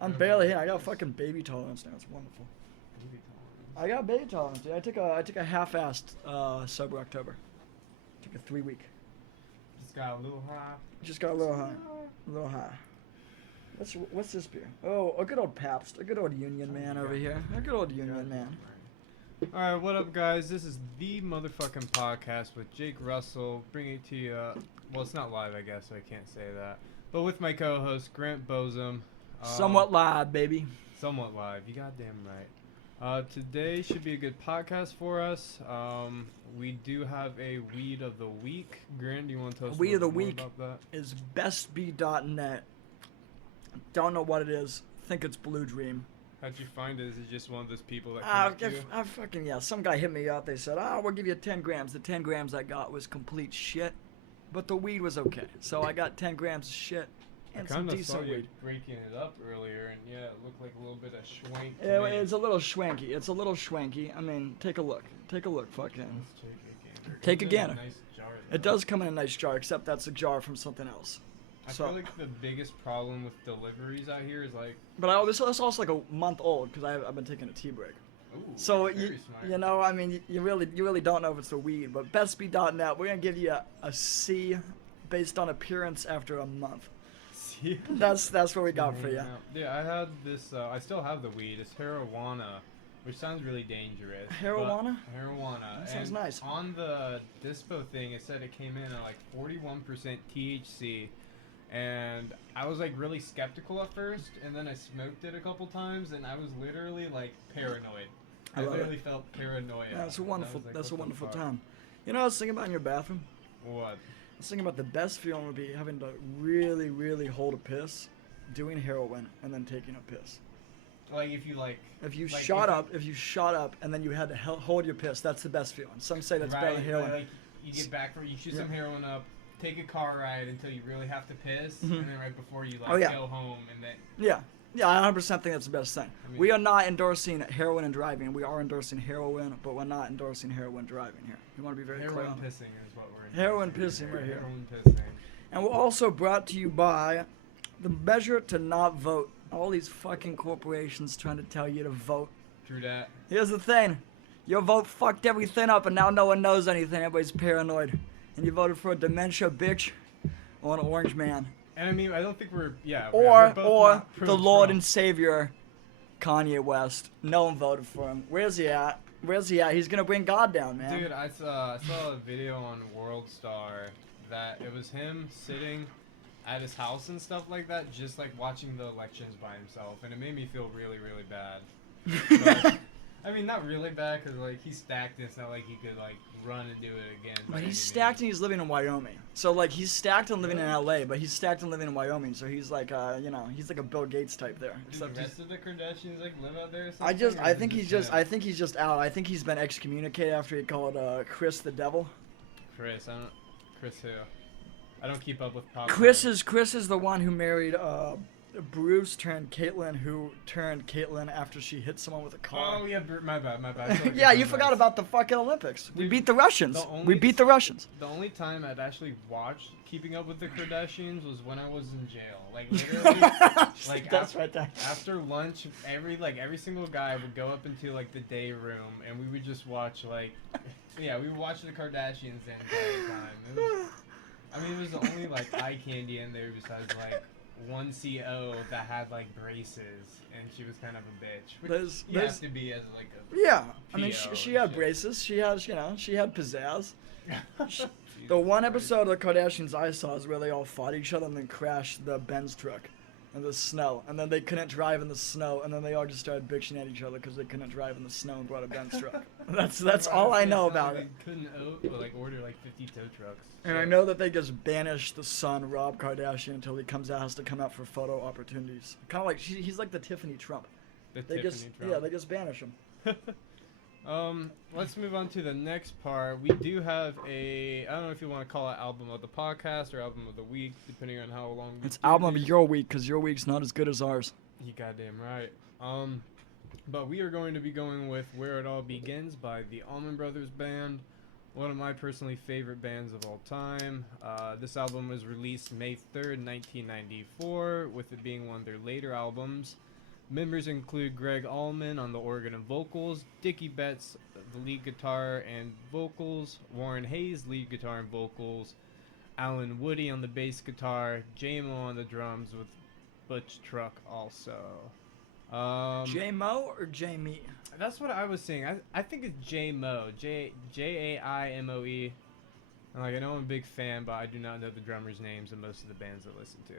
I'm barely hitting. I got fucking baby tolerance now. It's wonderful. Baby tolerance. I got baby tolerance, dude. I took a half-assed sober October. Took a 3-week. Just got a little high. Just got a little high. A little high. What's this beer? Oh, a good old Pabst. A good old Union man over here. A good old Union man. Alright, what up, guys? This is the motherfucking podcast with Jake Russell, bringing it to you. Well, it's not live, I guess, so I can't say that. But with my co-host, Grant Bozze. Somewhat live, baby. Somewhat live. You goddamn right. Today should be a good podcast for us. We do have a weed of the week. Grant, do you want to tell us Weed of the more week about that? is bestbee.net. Don't know what it is. Think it's Blue Dream. How'd you find it? Is it just one of those people that came Yeah. Some guy hit me up. They said, we'll give you 10 grams. The 10 grams I got was complete shit, but the weed was okay. So I got 10 grams of shit and some decent weed. Breaking it up earlier, and yeah, it looked like a little bit of schwank. Yeah, it's a little schwanky. It's a little schwanky. I mean, take a look. Take a look, fucking. Take a gander. Nice jar, it does come in a nice jar, except that's a jar from something else. I feel like the biggest problem with deliveries out here is like. But this is also like a month old because I've been taking a tea break. Ooh, so you know, I mean, you really don't know if it's a weed. But bestbee.net, we're gonna give you a C based on appearance after a month. C. That's what we got for you. Yeah, I had this. I still have the weed. It's marijuana, which sounds really dangerous. Marijuana? Marijuana. That sounds nice. On the dispo thing, it said it came in at like 41% THC. And I was like really skeptical at first, and then I smoked it a couple times, and I was literally like paranoid. I literally felt paranoia. Yeah, that's a wonderful time. You know what I was thinking about in your bathroom? What? I was thinking about the best feeling would be having to really, really hold a piss, doing heroin, and then taking a piss. Like if you shot up, and then you had to hold your piss. That's the best feeling. Some say that's better than heroin. Like you get back from you shoot some heroin up. Take a car ride until you really have to piss, and then right before you go home, and then I 100% think that's the best thing. I mean, we are not endorsing heroin and driving. We are endorsing heroin, but we're not endorsing heroin driving here. We want to be very clear. Heroin pissing is what we're endorsing. Heroin pissing right here. Heroin pissing. And we're also brought to you by the measure to not vote. All these fucking corporations trying to tell you to vote. True that. Here's the thing, your vote fucked everything up, and now no one knows anything. Everybody's paranoid. And you voted for a dementia bitch or an orange man. And I mean, I don't think we're or the Lord and Savior, Kanye West. No one voted for him. Where's he at? He's gonna bring God down, man. Dude, I saw a video on Worldstar that it was him sitting at his house and stuff like that, just like watching the elections by himself, and it made me feel really, really bad. But, I mean, not really bad, because like he's stacked, and it's not like he could like run and do it again. But he's stacked and he's living in Wyoming. So like he's stacked and living in LA, but he's stacked and living in Wyoming. So he's like he's like a Bill Gates type there. Do the rest of the Kardashians like live out there or something? I think he's just out. I think he's been excommunicated after he called Chris the devil. Chris who? I don't keep up with pop. Chris is the one who married Bruce turned Caitlyn, who turned Caitlyn after she hit someone with a car. Oh yeah, my bad. Yeah, you forgot about the fucking Olympics. We beat the Russians. The only time I'd actually watched Keeping Up with the Kardashians was when I was in jail. Like literally, like that's right there. After lunch, every single guy would go up into like the day room, and we would just watch we would watch the Kardashians the entire time. It was the only like eye candy in there besides like one CO that had like braces, and she was kind of a bitch. Which you have to be as like a I mean she had braces. She had pizzazz. The one episode of the Kardashians I saw is where they all fought each other and then crashed the Benz truck in the snow, and then they couldn't drive in the snow, and then they all just started bitching at each other because they couldn't drive in the snow and brought a Benz truck. That's all I know about it. They couldn't order like 50 tow trucks. And I know that they just banished the son, Rob Kardashian, until he has to come out for photo opportunities. Kind of like he's like the Tiffany Trump. Trump. Yeah, they just banish him. Let's move on to the next part. We do have I don't know if you want to call it album of the podcast or album of the week, depending on how long. It's album of your week, because your week's not as good as ours. You goddamn right. But we are going to be going with Where It All Begins by the Allman Brothers Band. One of my personally favorite bands of all time. This album was released May 3rd, 1994, with it being one of their later albums. Members include Greg Allman on the organ and vocals, Dickie Betts, the lead guitar and vocals, Warren Hayes, lead guitar and vocals, Alan Woody on the bass guitar, J-Mo on the drums with Butch Truck also. J-Mo or Jamie? That's what I was saying. I think it's J-Mo. Jaimoe. And like, I know I'm a big fan, but I do not know the drummers' names of most of the bands I listen to.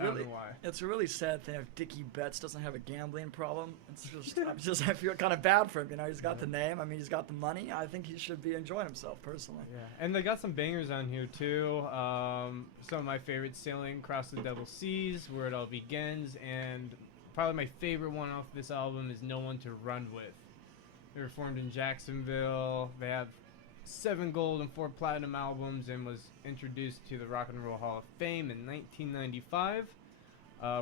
I don't know why. It's a really sad thing if Dickie Betts doesn't have a gambling problem. It's just I feel kind of bad for him. You know, he's got the name. I mean, he's got the money. I think he should be enjoying himself personally. Yeah, and they got some bangers on here too. Some of my favorites: "Sailing Across the Double Seas," "Where It All Begins," and probably my favorite one off this album is "No One to Run With." They were formed in Jacksonville. They have 7 gold and 4 platinum albums and was introduced to the Rock and Roll Hall of Fame in 1995.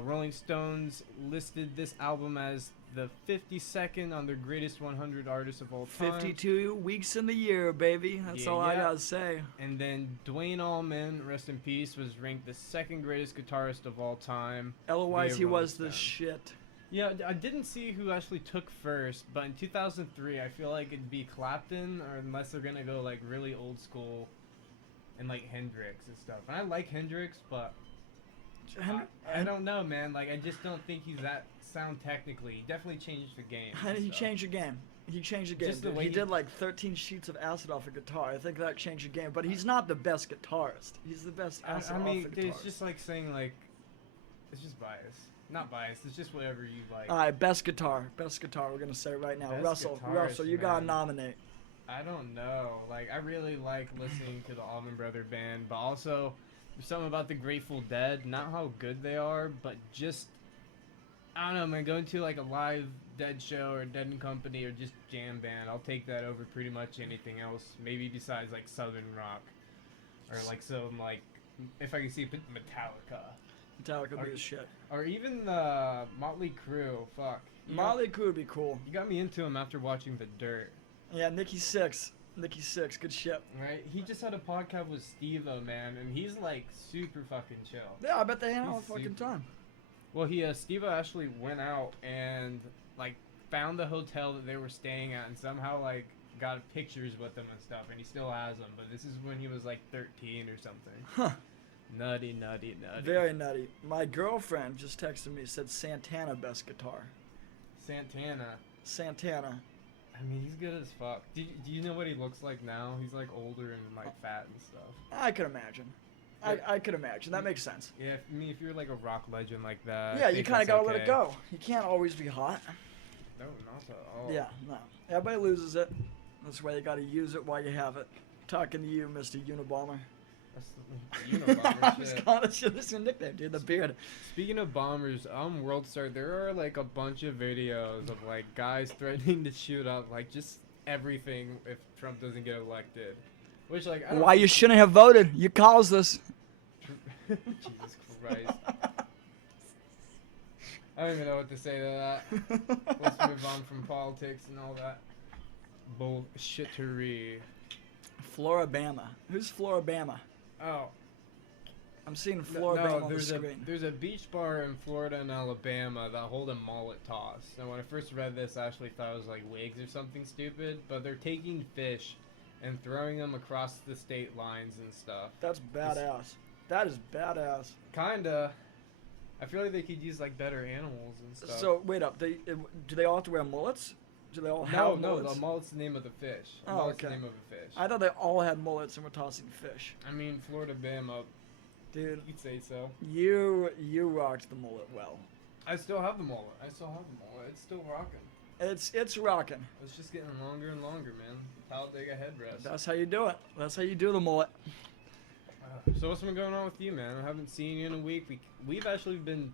Rolling Stones listed this album as the 52nd on their greatest 100 artists of all time. 52 weeks in the year, baby. That's all I gotta say. And then Dwayne Allman, rest in peace, was ranked the 2nd greatest guitarist of all time. Otherwise, he was the shit. Yeah, I didn't see who actually took first, but in 2003, I feel like it'd be Clapton, or unless they're gonna go like really old school, and like Hendrix and stuff. And I like Hendrix, but I don't know, man. Like, I just don't think he's that sound technically. He definitely changed the game. How did he change the game? He changed the game. Just the way he did like 13 sheets of acid off a guitar. I think that changed the game. But he's not the best guitarist. He's the best acid off a guitarist. It's just like saying like, it's just bias. Not biased. It's just whatever you like. All right, best guitar. Best guitar. We're gonna say right now. Best Russell, you gotta nominate. I don't know. Like, I really like listening to the Allman Brother Band, but also there's something about the Grateful Dead. Not how good they are, but just, I don't know, man. Going to like a live Dead show or Dead and Company or just jam band, I'll take that over pretty much anything else. Maybe besides like Southern rock or like some like, if I can see Metallica. Metallica would be the shit. Or even the Motley Crue. Fuck. Motley Crue would be cool. You got me into him after watching The Dirt. Yeah, Nikki Sixx, good shit. Right? He just had a podcast with Steve-O, man, and he's like super fucking chill. Yeah, I bet they had all the fucking time. Well, Steve-O actually went out and like found the hotel that they were staying at and somehow like got pictures with them and stuff, and he still has them. But this is when he was like 13 or something. Huh. Nutty. Very nutty. My girlfriend just texted me, said Santana best guitar. Santana. I mean, he's good as fuck. Do you know what he looks like now? He's like older and like fat and stuff. I could imagine. I could imagine. That makes sense. Yeah, I mean, if you're like a rock legend like that. Yeah, you kind of gotta let it go. You can't always be hot. No, not at all. Yeah, no. Everybody loses it. That's why you gotta use it while you have it. Talking to you, Mr. Unabomber. That's the Unabomber shit. This is your nickname, dude. The beard. Speaking of bombers, on WorldStar, there are like a bunch of videos of like guys threatening to shoot up like just everything if Trump doesn't get elected. Which like, I don't why you shouldn't have voted? You caused this. Jesus Christ. I don't even know what to say to that. Let's move on from politics and all that bullshittery. Floribama. Who's Floribama? Oh. I'm seeing Floribama on the screen. There's a beach bar in Florida and Alabama that hold a mullet toss. And when I first read this, I actually thought it was like wigs or something stupid. But they're taking fish and throwing them across the state lines and stuff. That's badass. That is badass. Kinda. I feel like they could use like better animals and stuff. So wait up. Do they all have to wear mullets? Do they all have mullets? No, the mullet's the name of the fish. Oh, okay. The name of a fish. I thought they all had mullets and were tossing fish. I mean, Florida Bama. Dude. You'd say so. You rocked the mullet well. I still have the mullet. It's still rocking. It's rocking. It's just getting longer and longer, man. Talladega headrest. That's how you do it. That's how you do the mullet. So what's been going on with you, man? I haven't seen you in a week. We've actually been...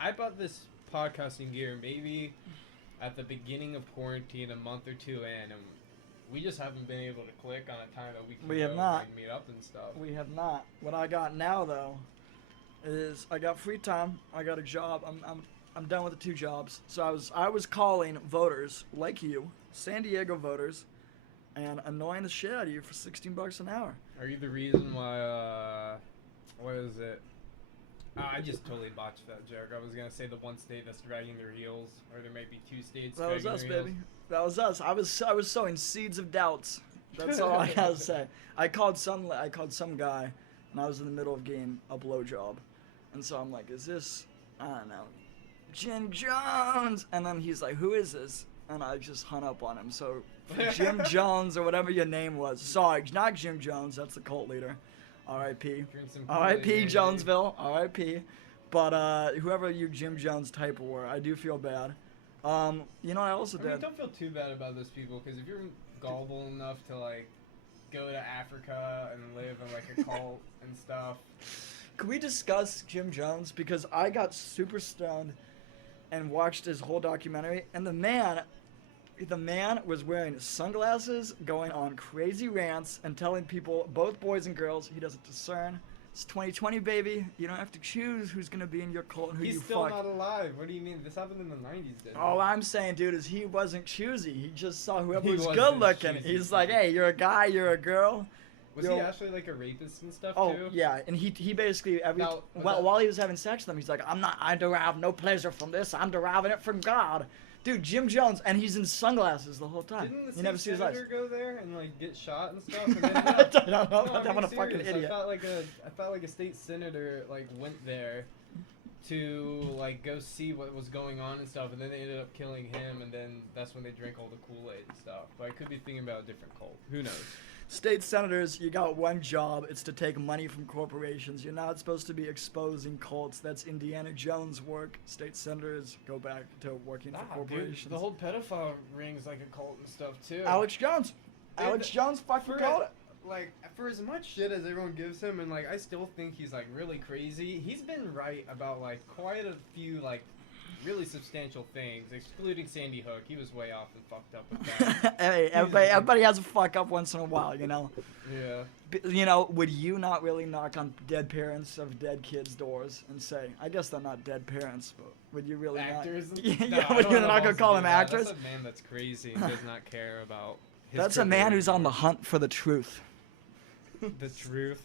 I bought this podcasting gear maybe at the beginning of quarantine, a month or two in, and we just haven't been able to click on a time that we can meet up and stuff. We have not. What I got now, though, is I got free time. I got a job. I'm done with the 2 jobs. So I was calling voters like you, San Diego voters, and annoying the shit out of you for $16 an hour. Are you the reason why, what is it? I just totally botched that joke. I was going to say the one state that's dragging their heels, or there might be 2 states That was dragging us, their heels. baby. That was us. I was sowing seeds of doubts. That's all I gotta say. I called some guy, and I was in the middle of getting a blowjob, and so I'm like, "Is this? I don't know, Jim Jones?" And then he's like, "Who is this?" And I just hung up on him. So Jim Jones or whatever your name was. Sorry, not Jim Jones. That's the cult leader. R.I.P. R.I.P. Jonesville. R.I.P. But whoever you Jim Jones type were, I do feel bad. You know, I also did. Don't feel too bad about those people, because if you're gullible enough to like go to Africa and live in like a cult and stuff. Could we discuss Jim Jones? Because I got super stoned and watched his whole documentary, and the man was wearing sunglasses, going on crazy rants, and telling people, both boys and girls, he doesn't discern. It's 2020, baby. You don't have to choose who's gonna be in your cult and who you fuck. He's still not alive. What do you mean? This happened in the 90s, didn't it? All I'm saying, dude, is he wasn't choosy. He just saw whoever He was wasn't good looking. choosy. He's like, hey, you're a guy, you're a girl. Was he actually like a rapist and stuff Oh, too? yeah, and he basically Now, while he was having sex with them, he's like, I derive no pleasure from this. I'm deriving it from God. Dude, Jim Jones, and he's in sunglasses the whole time. Didn't the You never see his eyes. senator go there and like get shot and stuff? And then, I don't know. No, I'm being a fucking serious. idiot. I thought like a state senator like went there to like go see what was going on and stuff, and then they ended up killing him, and then that's when they drank all the Kool-Aid and stuff. But I could be thinking about a different cult. Who knows? State senators, you got one job. It's to take money from corporations. You're not supposed to be exposing cults. That's Indiana Jones work. State senators go back to working for corporations. Dude, the whole pedophile ring's like a cult and stuff too. Alex Jones. Dude, Alex Jones fucking called it. Like, for as much shit as everyone gives him, and like I still think he's like really crazy, he's been right about like quite a few like really substantial things, excluding Sandy Hook. He was way off and fucked up with that. Hey, everybody has a fuck up once in a while, you know. Yeah. You know, would you not really knock on dead parents of dead kids' doors and say, I guess they're not dead parents, but would you really Actors? not? No, Yeah, I would don't you know not if gonna I'll call do them that. actors? That's a man that's crazy and does not care about his That's a man career. who's on the hunt for the truth. The truth.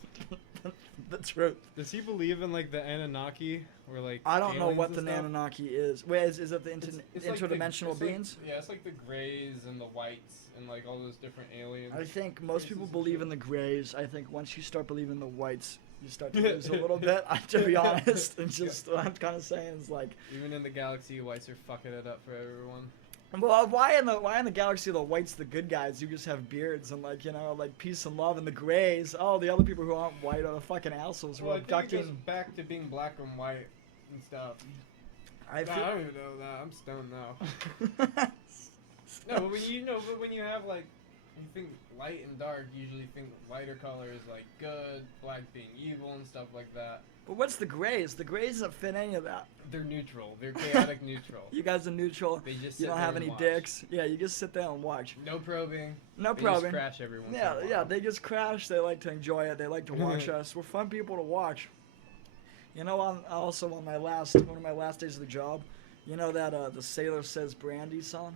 The truth. Does he believe in like the Anunnaki or like? I don't know aliens what and the stuff? Anunnaki is. Wait, is it the It's like interdimensional it's beings? Like, yeah, it's like the Greys and the Whites and like all those different aliens. I think most people Races and believe shit. in the Greys. I think once you start believing in the Whites, you start to lose a little bit. To be honest, and just what I'm kind of saying is like, Even in the galaxy, Whites are fucking it up for everyone. well, why in the galaxy are the Whites the good guys? You just have beards and like, you know, like peace and love, and the Greys, oh, the other people who aren't white are the fucking assholes who Well, are I think it goes abducting. back to being black and white and stuff. I I feel. don't even know that. I'm stoned now. No, but when you have like, you think light and dark, you usually think lighter color is like good, black being evil and stuff like that. But what's the Greys? The Greys don't fit any of that. They're neutral. They're chaotic neutral. You guys are neutral. They just You sit don't there have and any watch. dicks. Yeah, you just sit there and watch. No probing. No They problem. just crash every once in Yeah, a while. yeah, they just crash. They like to enjoy it. They like to watch us. We're fun people to watch. You know, on one of my last days of the job, you know that the Sailor Says Brandy song?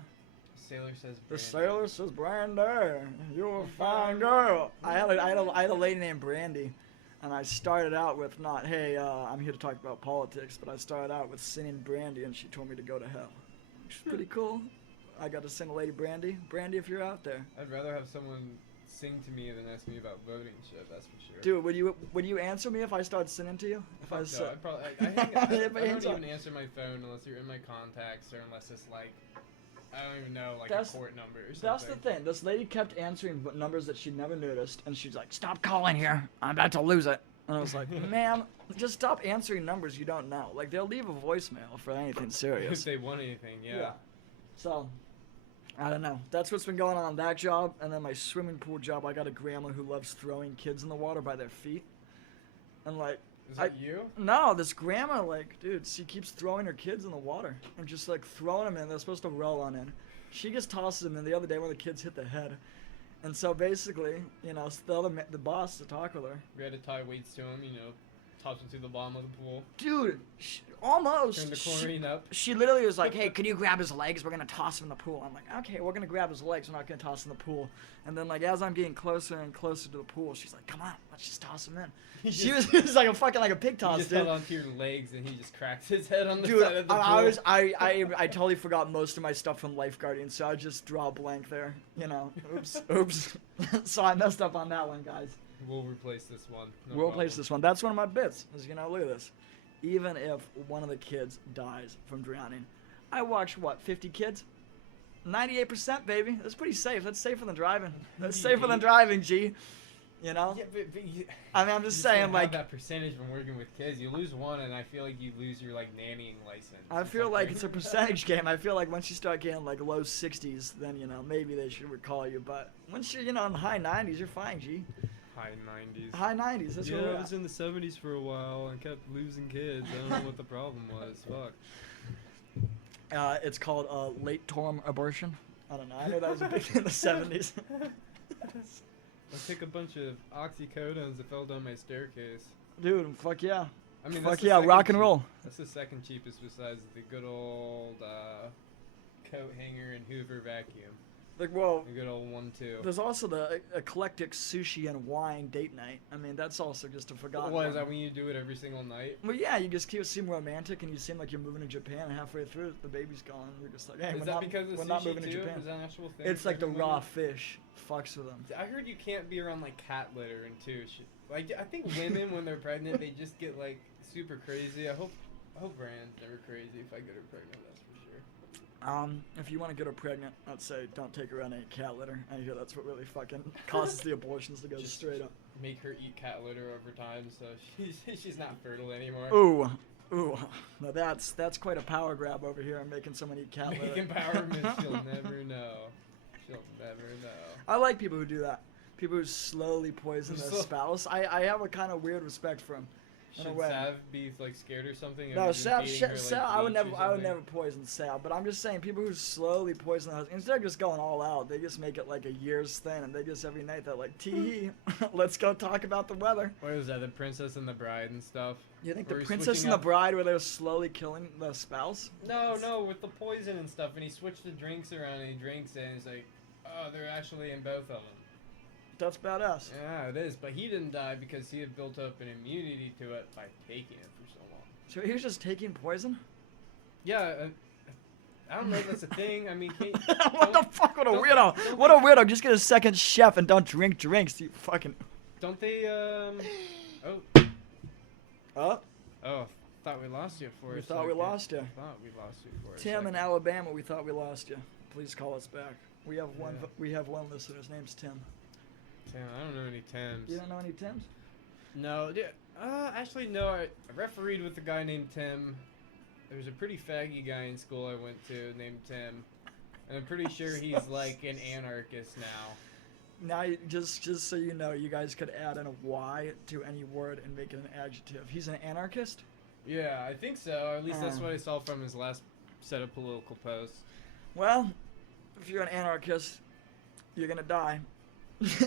Sailor says. The Brandy. Sailor Says Brandy, you're a fine girl. I had a lady named Brandy, and I started out with not, hey, I'm here to talk about politics, but I started out with singing Brandy, and she told me to go to hell. Which is pretty cool. I got to sing a lady Brandy. Brandy, if you're out there. I'd rather have someone sing to me than ask me about voting shit. That's for sure. Dude, would you answer me if I started singing to you? If I No, said, I'd probably. I don't Hands up. even answer my phone unless you're in my contacts or unless it's like, I don't even know, like That's- a court number or something. That's the thing. This lady kept answering numbers that she'd never noticed, and she's like, "Stop calling here. I'm about to lose it." And I was like, "Ma'am, just stop answering numbers you don't know. Like they'll leave a voicemail for anything If serious." they want anything, yeah. So, I don't know. That's what's been going on that job, and then my swimming pool job. I got a grandma who loves throwing kids in the water by their feet, and like. Is that you? No, this grandma, like, dude, she keeps throwing her kids in the water and just, like, throwing them in. They're supposed to roll on in. She just tosses them in the other day when the kids hit the head. And so basically, you know, the boss to talk with her. We had to tie weights to him, you know, toss it to the bottom of the pool. Dude, almost. Turn the chlorine up. She literally was like, hey, can you grab his legs? We're going to toss him in the pool. I'm like, okay, we're going to grab his legs. We're not going to toss him in the pool. And then, like, as I'm getting closer and closer to the pool, she's like, come on, let's just toss him in. She was like a fucking, like a pig toss, He just dude. held onto your legs and he just cracked his head on the Dude, side of the pool. I totally forgot most of my stuff from lifeguarding, so I just draw a blank there. You know, oops. So I messed up on that one, guys. We'll replace this one. We'll replace this one. That's one of my bits. Is, you know, look at this. Even if one of the kids dies from drowning, I watched, what, 50 kids? 98%, baby. That's pretty safe. That's safer than driving. That's safer than driving, G. You know? Yeah, but you, I mean, I'm just saying, like, that percentage from working with kids. You lose one, and I feel like you lose your, like, nannying license. I feel like it's a percentage game. I feel like once you start getting, like, low 60s, then, you know, maybe they should recall you. But once you're, you know, in the high 90s, you're fine, G. High 90s. High 90s. That's Yeah, where we're I at. was in the 70s for a while and kept losing kids. I don't know what the problem was. Fuck. It's called late term abortion. I don't know. I know that was a big thing in the 70s. I took a bunch of oxycodones that fell down my staircase. Dude, fuck yeah. I mean, Fuck that's the yeah, second rock and cheap- roll. That's the second cheapest besides the good old coat hanger and Hoover vacuum. Like, well, The good old 1-2. there's also the eclectic sushi and wine date night. I mean, that's also just a forgotten What, is one. that when you do it every single night? Well, yeah, you just seem romantic, and you seem like you're moving to Japan, and halfway through, the baby's gone. You're just like, hey, Is we're that not, because of we're not sushi moving to too? Japan. Is that an actual thing? It's for like the everyone? raw fish fucks with them. I heard you can't be around like cat litter and too. Like I think women when they're pregnant they just get like super crazy. I hope Rand's never crazy if I get her pregnant. That's for sure. If you want to get her pregnant, I'd say don't take her around any cat litter. I hear that's what really fucking causes the abortions to go Just straight up. Make her eat cat litter over time so she's not fertile anymore. Ooh. Now that's quite a power grab over here. I'm making someone eat cat litter. Make empowerment. She'll never know. She'll never know. I like people who do that. People who slowly poison their spouse. I have a kind of weird respect for them. In a Should way. Sav be like scared or something? No, Sal, I would bleach or never something? poison Sal. But I'm just saying, people who slowly poison their husband, instead of just going all out, they just make it like a year's thing, and they just every night they're like, tee let's go talk about the weather. What was that? The Princess and the Bride and stuff. You think Where the he's Princess switching and the up- Bride, where they're slowly killing the spouse? No, with the poison and stuff, and he switched the drinks around and he drinks it, and he's like, oh, they're actually in both of them. That's badass. Yeah, it is, but he didn't die because he had built up an immunity to it by taking it for so long. So he was just taking poison? Yeah, I don't know if that's a thing. I mean, can't, What the fuck? What a don't- weirdo. don't What a weirdo. Just get a second chef and don't drink drinks, you fucking... don't they, Oh, thought we lost you for a we second. thought we lost you. Thought we lost you for a Tim second. in Alabama, we thought we lost you. Please call us back. We have one. Yeah. We have one listener. His name's Tim. Tim, I don't know any Tims. You don't know any Tims? No, actually, no. I refereed with a guy named Tim. There was a pretty faggy guy in school I went to named Tim. And I'm pretty sure he's like an anarchist now. Now, just so you know, you guys could add in a Y to any word and make it an adjective. He's an anarchist? Yeah, I think so. At least that's what I saw from his last set of political posts. Well, if you're an anarchist, you're gonna die.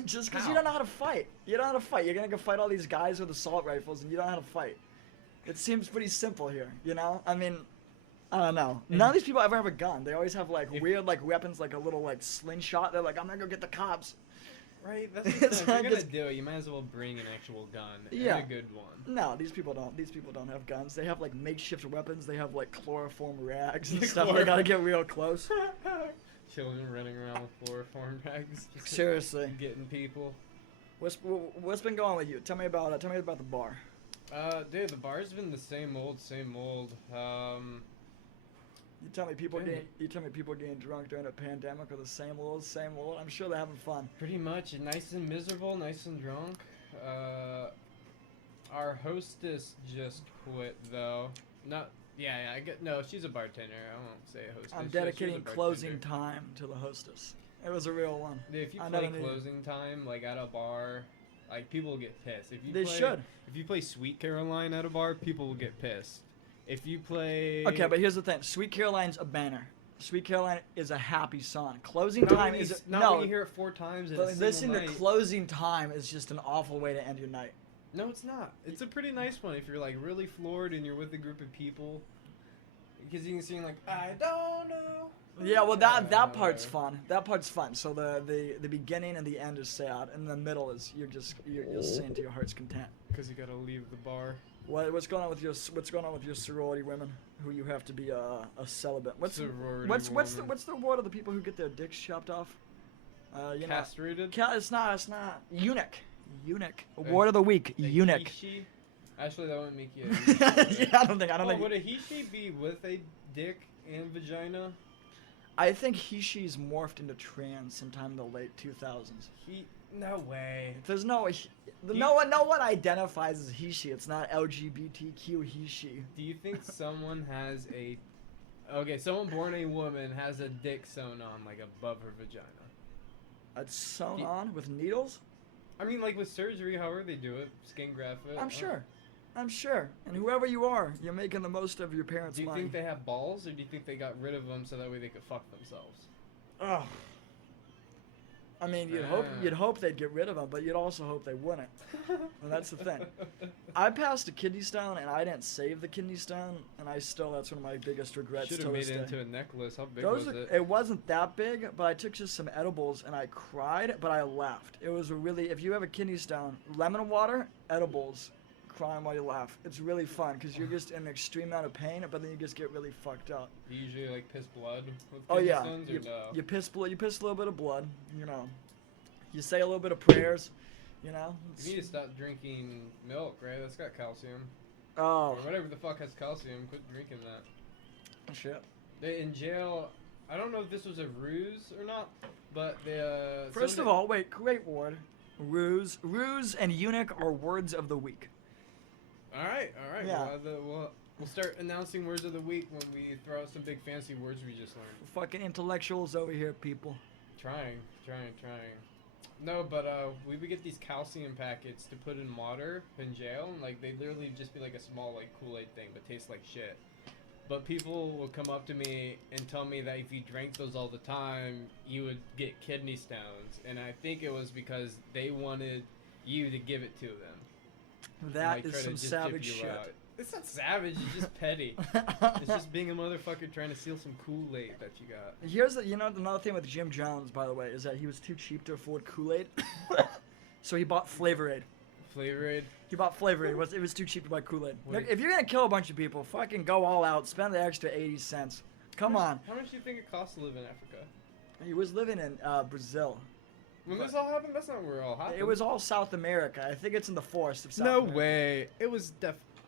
Just because you How? don't know how to fight. You don't know how to fight. You're gonna go fight all these guys with assault rifles, and you don't know how to fight. It seems pretty simple here, you know? I mean, I don't know. None of these people ever have a gun. They always have like weird like weapons, like a little like slingshot. They're like, I'm gonna go get the cops. Right? That's the thing. It's If you're like gonna it's- do it, you might as well bring an actual gun. Yeah. And a good one. No, these people don't. These people don't have guns. They have like makeshift weapons. They have like chloroform rags and stuff. They gotta get real close. Children running around with chloroform rags. Just Seriously. getting people. What's been going with you? Tell me about the bar. Dude, the bar's been the same old. You tell me people Damn getting drunk during a pandemic are the same old. I'm sure they're having fun. Pretty much, nice and miserable, nice and drunk. Our hostess just quit though. No, she's a bartender. I won't say a hostess. I'm She's a dedicating closing bartender. time to the hostess. It was a real one. Dude, if you I play never knew. closing time like at a bar, like people will get pissed. If you They play, should. If you play Sweet Caroline at a bar, people will get pissed. If you play Okay, but here's the thing. Sweet Caroline's a banner. Sweet Caroline is a happy song. Closing not time when is not no. when you hear it 4 times in a But single listen to night. closing time is just an awful way to end your night. No, it's not. It's a pretty nice one if you're like really floored and you're with a group of people. Because you can sing like, I don't know. Yeah, well that part's fun. That part's fun. So the beginning and the end is sad, and the middle is you're singing to your heart's content. Because you gotta leave the bar. What's going on with your sorority women who you have to be a celibate? What's the word of the people who get their dicks chopped off? Castrated? It's not eunuch. Word of the week, eunuch. He-she? Actually, that wouldn't make you. Yeah, I don't think. Would a he-she be with a dick and vagina? I think he-she's morphed into trans sometime in the late 2000s. No way. There's no one identifies as he-she. It's not LGBTQ he-she. Do you think someone has someone born a woman has a dick sewn on like above her vagina? It's sewn on with needles? I mean, like with surgery, however they do it, skin graft it. I'm sure. And whoever you are, you're making the most of your parents' money. Do you think they have balls, or do you think they got rid of them so that way they could fuck themselves? Ugh. I mean, you'd hope they'd get rid of them, but you'd also hope they wouldn't. And that's the thing. I passed a kidney stone, and I didn't save the kidney stone, and that's one of my biggest regrets. Should have made it into a necklace. How big was it? It wasn't that big, but I took just some edibles, and I cried, but I laughed. It was if you have a kidney stone, lemon water, edibles, crying while you laugh. It's really fun, because you're just in an extreme amount of pain, but then you just get really fucked up. You usually, like, piss blood with kidney stones, or no? You piss a little bit of blood, You say a little bit of prayers, You need to stop drinking milk, right? That's got calcium. Oh. Or whatever the fuck has calcium. Quit drinking that. Shit. In jail, I don't know if this was a ruse or not, but First of all, wait, great word. Ruse and eunuch are words of the week. All right. Yeah. We'll start announcing words of the week when we throw out some big fancy words we just learned. Fucking intellectuals over here, people. Trying. No, but we would get these calcium packets to put in water in jail, and like they'd literally just be like a small like Kool-Aid thing, but taste like shit. But people would come up to me and tell me that if you drank those all the time, you would get kidney stones, and I think it was because they wanted you to give it to them. That is some savage shit. It's not savage, it's just petty. It's just being a motherfucker trying to steal some Kool-Aid that you got. Here's another thing with Jim Jones, by the way, is that he was too cheap to afford Kool-Aid. So he bought Flavor Aid. Flavor Aid? He bought Flavor Aid. It was too cheap to buy Kool-Aid. If you're going to kill a bunch of people, fucking go all out. Spend the extra 80 cents. Come on. How much do you think it costs to live in Africa? He was living in Brazil. When this all happened? That's not where it all happened. It was all South America. I think it's in the forest of South America. America. No way. It was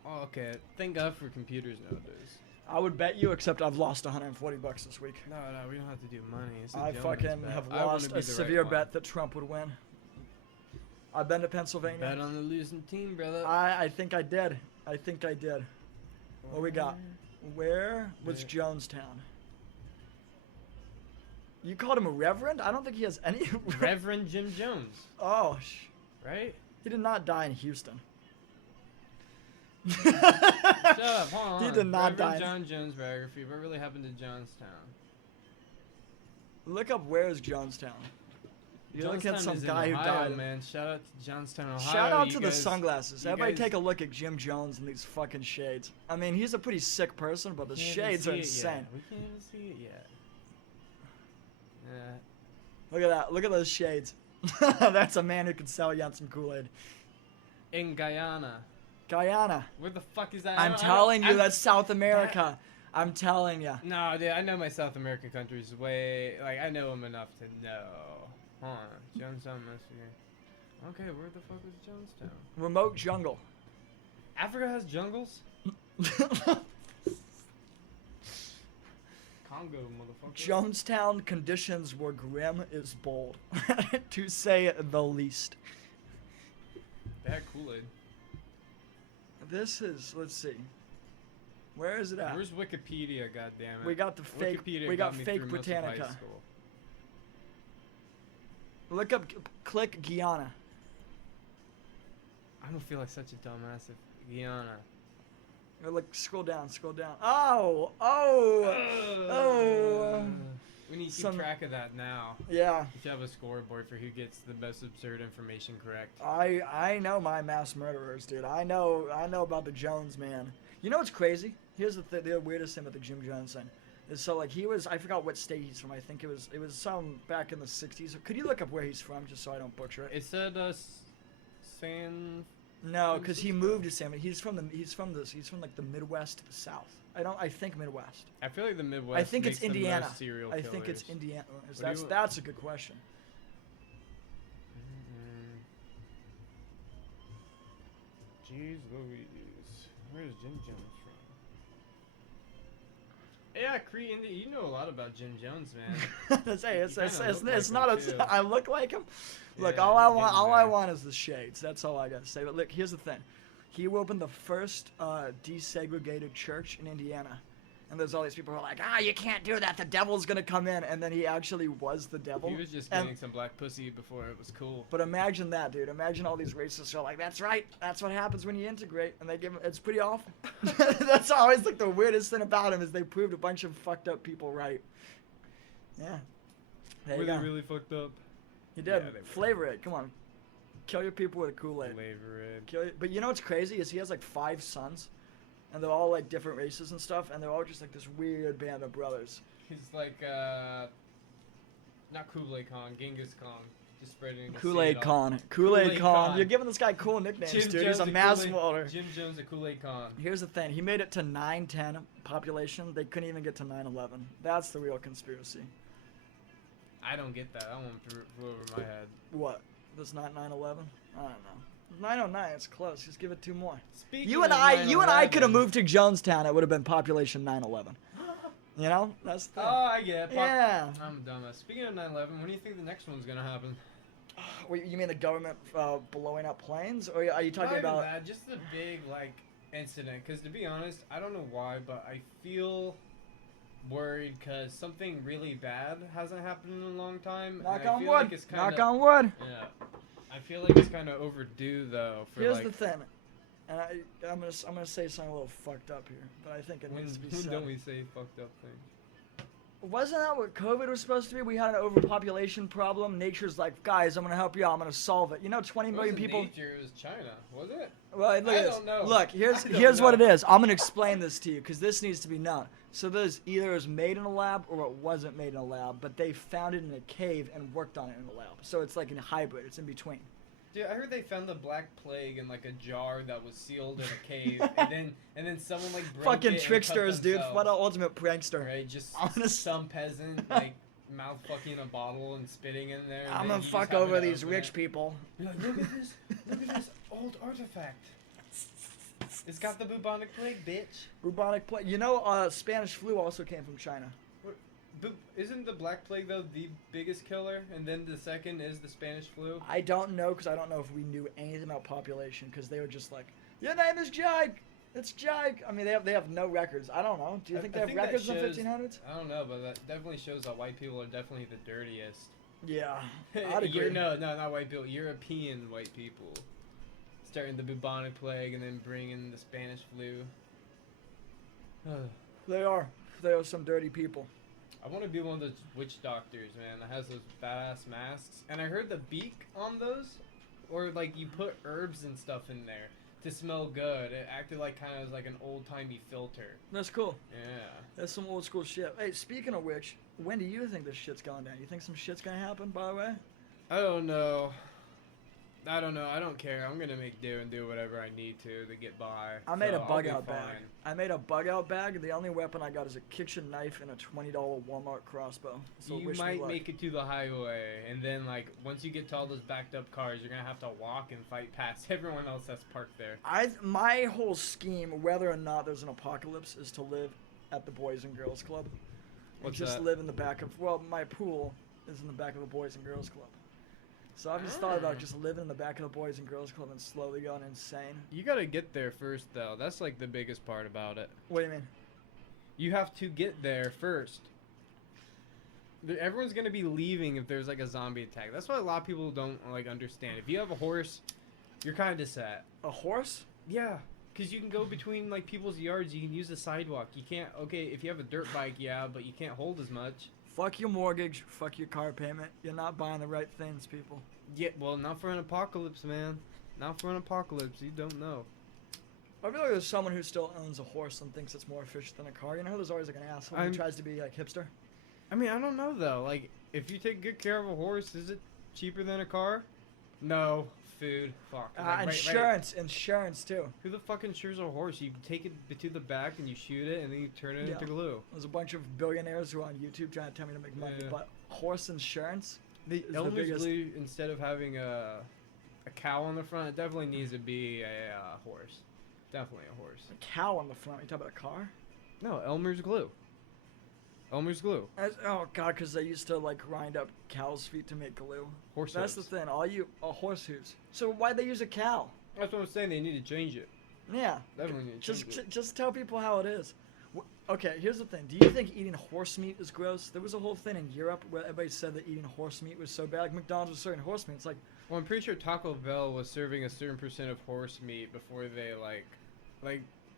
Oh, okay. Thank God for computers nowadays. I would bet you, except I've lost $140 this week. No, we don't have to do money. I fucking have lost a severe bet that Trump would win. I've been to Pennsylvania. Bet on the losing team, brother. I think I did. What we got? Where was Jonestown? You called him a reverend? I don't think he has any... Reverend Jim Jones. Oh, right? He did not die in Houston. Shut up, hold on. He did not die. John Jones biography. What really happened to Jonestown? Look up where's Jonestown. You're looking at some guy Ohio, who died. Man. Shout out to Johnstown, Ohio. Shout out to the sunglasses. Everybody take a look at Jim Jones and these fucking shades. I mean, he's a pretty sick person, but the shades are insane. We can't even see it yet. Look at that. Look at those shades. That's a man who can sell you on some Kool-Aid. In Guyana. Where the fuck is that? I'm telling you, that's South America. I'm telling you. No, dude, I know my South American countries way. Like, I know them enough to know. Hold on. Jonestown, Michigan. Okay, where the fuck is Jonestown? Remote jungle. Africa has jungles? Congo, motherfucker. Jonestown conditions were grim is bold, to say the least. They had Kool-Aid. This is, let's see. Where is it at? Where's Wikipedia, goddammit? We got the fake, Wikipedia we got me fake through most of high Britannica. school. Look up, click Guyana. I don't feel like such a dumbass if Guyana. Or look, scroll down. Oh. We need keep track of that now. Yeah. You should have a scoreboard for who gets the most absurd information correct. I know my mass murderers, dude. I know about the Jones man. You know what's crazy? Here's the weirdest thing about the Jim Jones thing. Is so like I forgot what state he's from. I think it was some back in the 60s. Could you look up where he's from just so I don't butcher it? It said San. No, because he moved to San. He's from like the Midwest to the South. I think Midwest. I feel like the Midwest. I think makes it's Indiana. The most serial killers. I think it's Indiana. What That's a good question. Jeez Louise, where's Jim Jones from? Yeah, Cree, you know a lot about Jim Jones, man. It's not like him, too. I look like him. Look, Yeah, all I you're want is the shades. That's all I gotta say. But look, here's the thing. He opened the first desegregated church in Indiana. And there's all these people who are like, you can't do that. The devil's going to come in. And then he actually was the devil. He was just getting some black pussy before it was cool. But imagine that, dude. Imagine all these racists are like, that's right. That's what happens when you integrate. And they give him, it's pretty awful. That's always like the weirdest thing about him is they proved a bunch of fucked up people right. Yeah. There Were you they go. really fucked up? He did. Yeah, they were. Flavor it. Come on. Kill your people with a Kool-Aid. Flavor it. But you know what's crazy is he has like 5 sons. And they're all like different races and stuff, and they're all just like this weird band of brothers. He's like, not Kool-Aid Khan, Genghis Khan. Just spreading the Kool-Aid seed Khan. Kool-Aid Kool-Aid Khan. Khan. You're giving this guy cool nicknames, Jim dude. Jones He's a and mass Kool-Aid- welder. Jim Jones, a Kool-Aid Khan. Here's the thing. He made it to 9/10 population. They couldn't even get to 9/11. That's the real conspiracy. I don't get that. That one flew over my head. What? That's not 9/11? I don't know. 909. It's close. Just give it 2 more. Speaking You and of I could have 9/11 moved to Jonestown. It would have been population 9/11. You know? That's the thing. Oh, I get it. Yeah. I'm a dumbass. Speaking of 9/11, when do you think the next one's gonna happen? Wait, you mean the government blowing up planes, or are you talking Not even about? that, just the big incident. Because to be honest, I don't know why, but I feel worried because something really bad hasn't happened in a long time. Knock and I on feel wood. Like it's kinda, Knock on wood. Yeah. I feel like it's kind of overdue though. For Here's the thing, and I'm gonna say something a little fucked up here, but I think it when needs to be when said. don't we say fucked up things? Wasn't that what COVID was supposed to be? We had an overpopulation problem. Nature's like, guys, I'm gonna help you out. I'm gonna solve it. You know, 20 It million wasn't people. nature, it was China, was it? Well, look I at this. don't know. Look, I here's don't what it know. is. I'm gonna explain this to you because this needs to be known. So there's either it was made in a lab or it wasn't made in a lab, but they found it in a cave and worked on it in a lab. So it's like a hybrid. It's in between. Dude, I heard they found the Black Plague in like a jar that was sealed in a cave, and then someone like broke Fucking it and cut tricksters, dude. themselves. What an ultimate prankster. Right, just I'm gonna some peasant like mouth fucking a bottle and spitting in there. And I'm then gonna you just fuck happen over to these open rich it. people. You're like, look at this old artifact. It's got the bubonic plague, bitch. Bubonic plague. You know, Spanish flu also came from China. Isn't the Black Plague though the biggest killer, and then the second is the Spanish flu? I don't know because I don't know if we knew anything about population because they were just like, your name is Jake. It's Jake. I mean, they have no records. I don't know. Do you think they have that records in the shows- 1500s? I don't know, but that definitely shows that white people are definitely the dirtiest. Yeah, I'd agree. No, not white people. European white people. Starting the bubonic plague and then bringing the Spanish flu. They are. They are some dirty people. I want to be one of those witch doctors, man, that has those badass masks. And I heard the beak on those, or like you put herbs and stuff in there to smell good. It acted like kind of like an old-timey filter. That's cool. Yeah. That's some old school shit. Hey, speaking of which, when do you think this shit's going down? You think some shit's gonna happen, by the way? I don't know. I don't care. I'm gonna make do and do whatever I need to get by. I made So a I'll bug be out bag. fine. I made a bug out bag. The only weapon I got is a kitchen knife and a $20 Walmart crossbow. So You wish me might luck. make it to the highway, and then like once you get to all those backed up cars, you're gonna have to walk and fight past everyone else that's parked there. My whole scheme, whether or not there's an apocalypse, is to live at the Boys and Girls Club. And What's just that? live in the back of, well, my pool is in the back of the Boys and Girls Club. So I've just thought about just living in the back of the Boys and Girls Club and slowly going insane. You gotta get there first, though. That's like the biggest part about it. What do you mean? You have to get there first. Everyone's gonna be leaving if there's like a zombie attack. That's what a lot of people don't like understand. If you have a horse, you're kind of set. A horse? Yeah, because you can go between like people's yards. You can use the sidewalk. You can't. Okay, if you have a dirt bike, yeah, but you can't hold as much. Fuck your mortgage. Fuck your car payment. You're not buying the right things, people. Yeah, well, not for an apocalypse, man. Not for an apocalypse. You don't know. I feel like there's someone who still owns a horse and thinks it's more efficient than a car. You know how there's always like an asshole who tries to be like hipster? I mean, I don't know though. Like, if you take good care of a horse, is it cheaper than a car? No. Food. Fuck. Like, Insurance too. Who the fuck insures a horse? You take it to the back and you shoot it and then you turn it into glue. There's a bunch of billionaires who are on YouTube trying to tell me to make money, but horse insurance is the biggest. Glue, instead of having a cow on the front, it definitely needs to be a horse. Definitely a horse. A cow on the front. You talking about a car? No, Elmer's glue. Elmer's glue. Oh god, because they used to like grind up cows' feet to make glue. Horse That's hooves. the thing. Horse hooves. So why'd they use a cow? That's what I'm saying. They need to change it. Yeah. Definitely need to change it. Just tell people how it is. Okay, here's the thing. Do you think eating horse meat is gross? There was a whole thing in Europe where everybody said that eating horse meat was so bad. Like McDonald's was serving horse meat. It's like, well, I'm pretty sure Taco Bell was serving a certain percent of horse meat before they like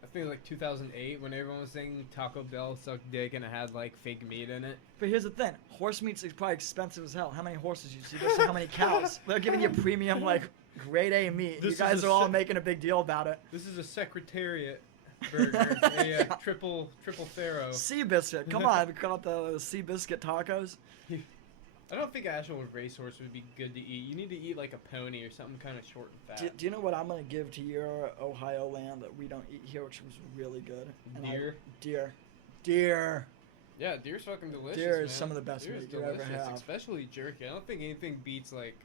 I think like 2008 when everyone was saying Taco Bell sucked dick and it had like fake meat in it. But here's the thing. Horse meat's probably expensive as hell. How many horses you see versus how many cows? They're giving you premium like grade A meat. You guys are all making a big deal about it. This is a Secretariat burger. a triple Pharaoh. Seabiscuit. Come on, we call it the Seabiscuit tacos. I don't think an actual racehorse would be good to eat. You need to eat like a pony or something kind of short and fat. Do you know what I'm going to give to your Ohio land that we don't eat here, which was really good? Deer. Yeah, deer's fucking delicious, Deer is man. some of the best Deer meat you ever have. Especially jerky. I don't think anything beats like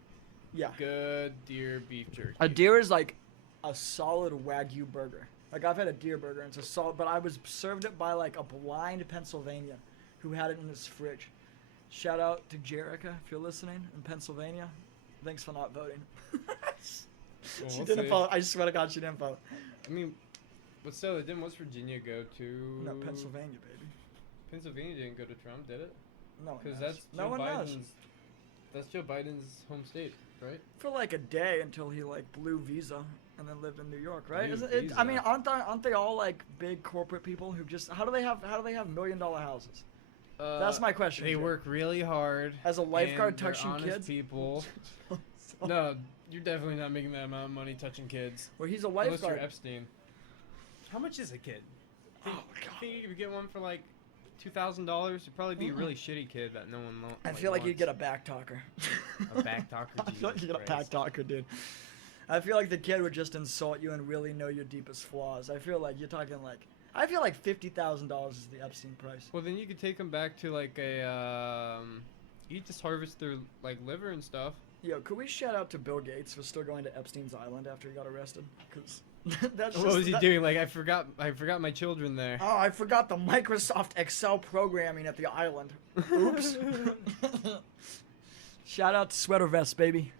Yeah. good deer beef jerky. A deer is like a solid Wagyu burger. Like I've had a deer burger and it's a solid, but I was served it by like a blind Pennsylvanian who had it in his fridge. Shout out to Jerica if you're listening in Pennsylvania. Thanks for not voting. She didn't vote. I swear to God, she didn't vote. I mean, but still, didn't West Virginia go to? No, Pennsylvania, baby. Pennsylvania didn't go to Trump, did it? No, because that's no one knows. That's Joe Biden's home state, right? For like a day until he like blew Visa and then lived in New York, right? Blew Isn't it? Visa. I mean, aren't they all like big corporate people who just how do they have $1 million houses? That's my question. They work really hard. As a lifeguard and they're touching honest kids? people. No, you're definitely not making that amount of money touching kids. Well, he's a Unless lifeguard. you're Epstein. How much is a kid? Oh my God. Think you could get one for like $2,000? It'd probably be a really shitty kid that no one I feel like you'd get a back talker. A back talker? I feel like you'd get a back talker, dude. I feel like the kid would just insult you and really know your deepest flaws. I feel like you're talking like... I feel like $50,000 is the Epstein price. Well, then you could take them back to like a... you just harvest their like liver and stuff. Yo, could we shout out to Bill Gates for still going to Epstein's Island after he got arrested? Because that's What was he doing? Like, I forgot my children there. Oh, I forgot the Microsoft Excel programming at the island. Oops. Shout out to Sweater Vest, baby.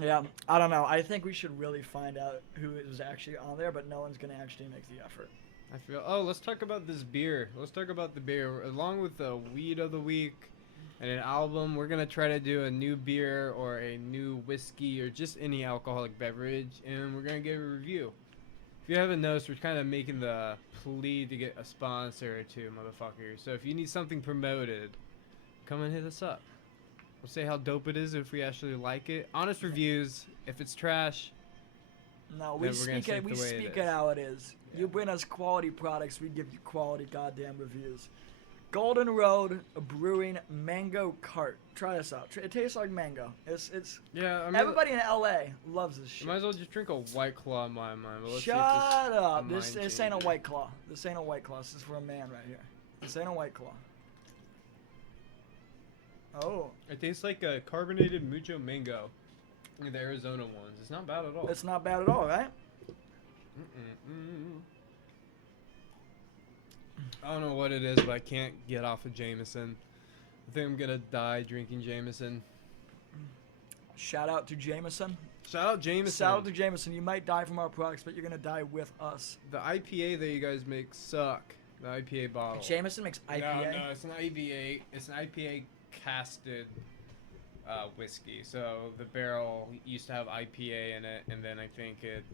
Yeah, I don't know. I think we should really find out who is actually on there, but no one's going to actually make the effort. I feel... Oh, let's talk about this beer. Let's talk about the beer. Along with the Weed of the Week and an album, we're going to try to do a new beer or a new whiskey or just any alcoholic beverage, and we're going to give a review. If you haven't noticed, we're kind of making the plea to get a sponsor or two, motherfuckers. So if you need something promoted, come and hit us up. We'll say how dope it is if we actually like it. Honest reviews. If it's trash, no, we speak it how it is. Yeah. You bring us quality products, we give you quality goddamn reviews. Golden Road Brewing Mango Cart. Try this out. It tastes like mango. It's yeah. I mean, everybody in LA loves this shit. You might as well just drink a White Claw in my mind. But let's Shut up. This ain't a White Claw. This ain't a White Claw. This is for a man right here. This ain't a White Claw. Oh. It tastes like a carbonated mucho mango. The Arizona ones. It's not bad at all. It's not bad at all, right? I don't know what it is, but I can't get off of Jameson. I think I'm gonna die drinking Jameson. Shout out to Jameson. Shout out Jameson. Shout out to Jameson. You might die from our products, but you're gonna die with us. The IPA that you guys make suck. The IPA bottle. Jameson makes IPA? No, it's an IPA. It's an IPA casted whiskey. So the barrel used to have IPA in it, and then I think it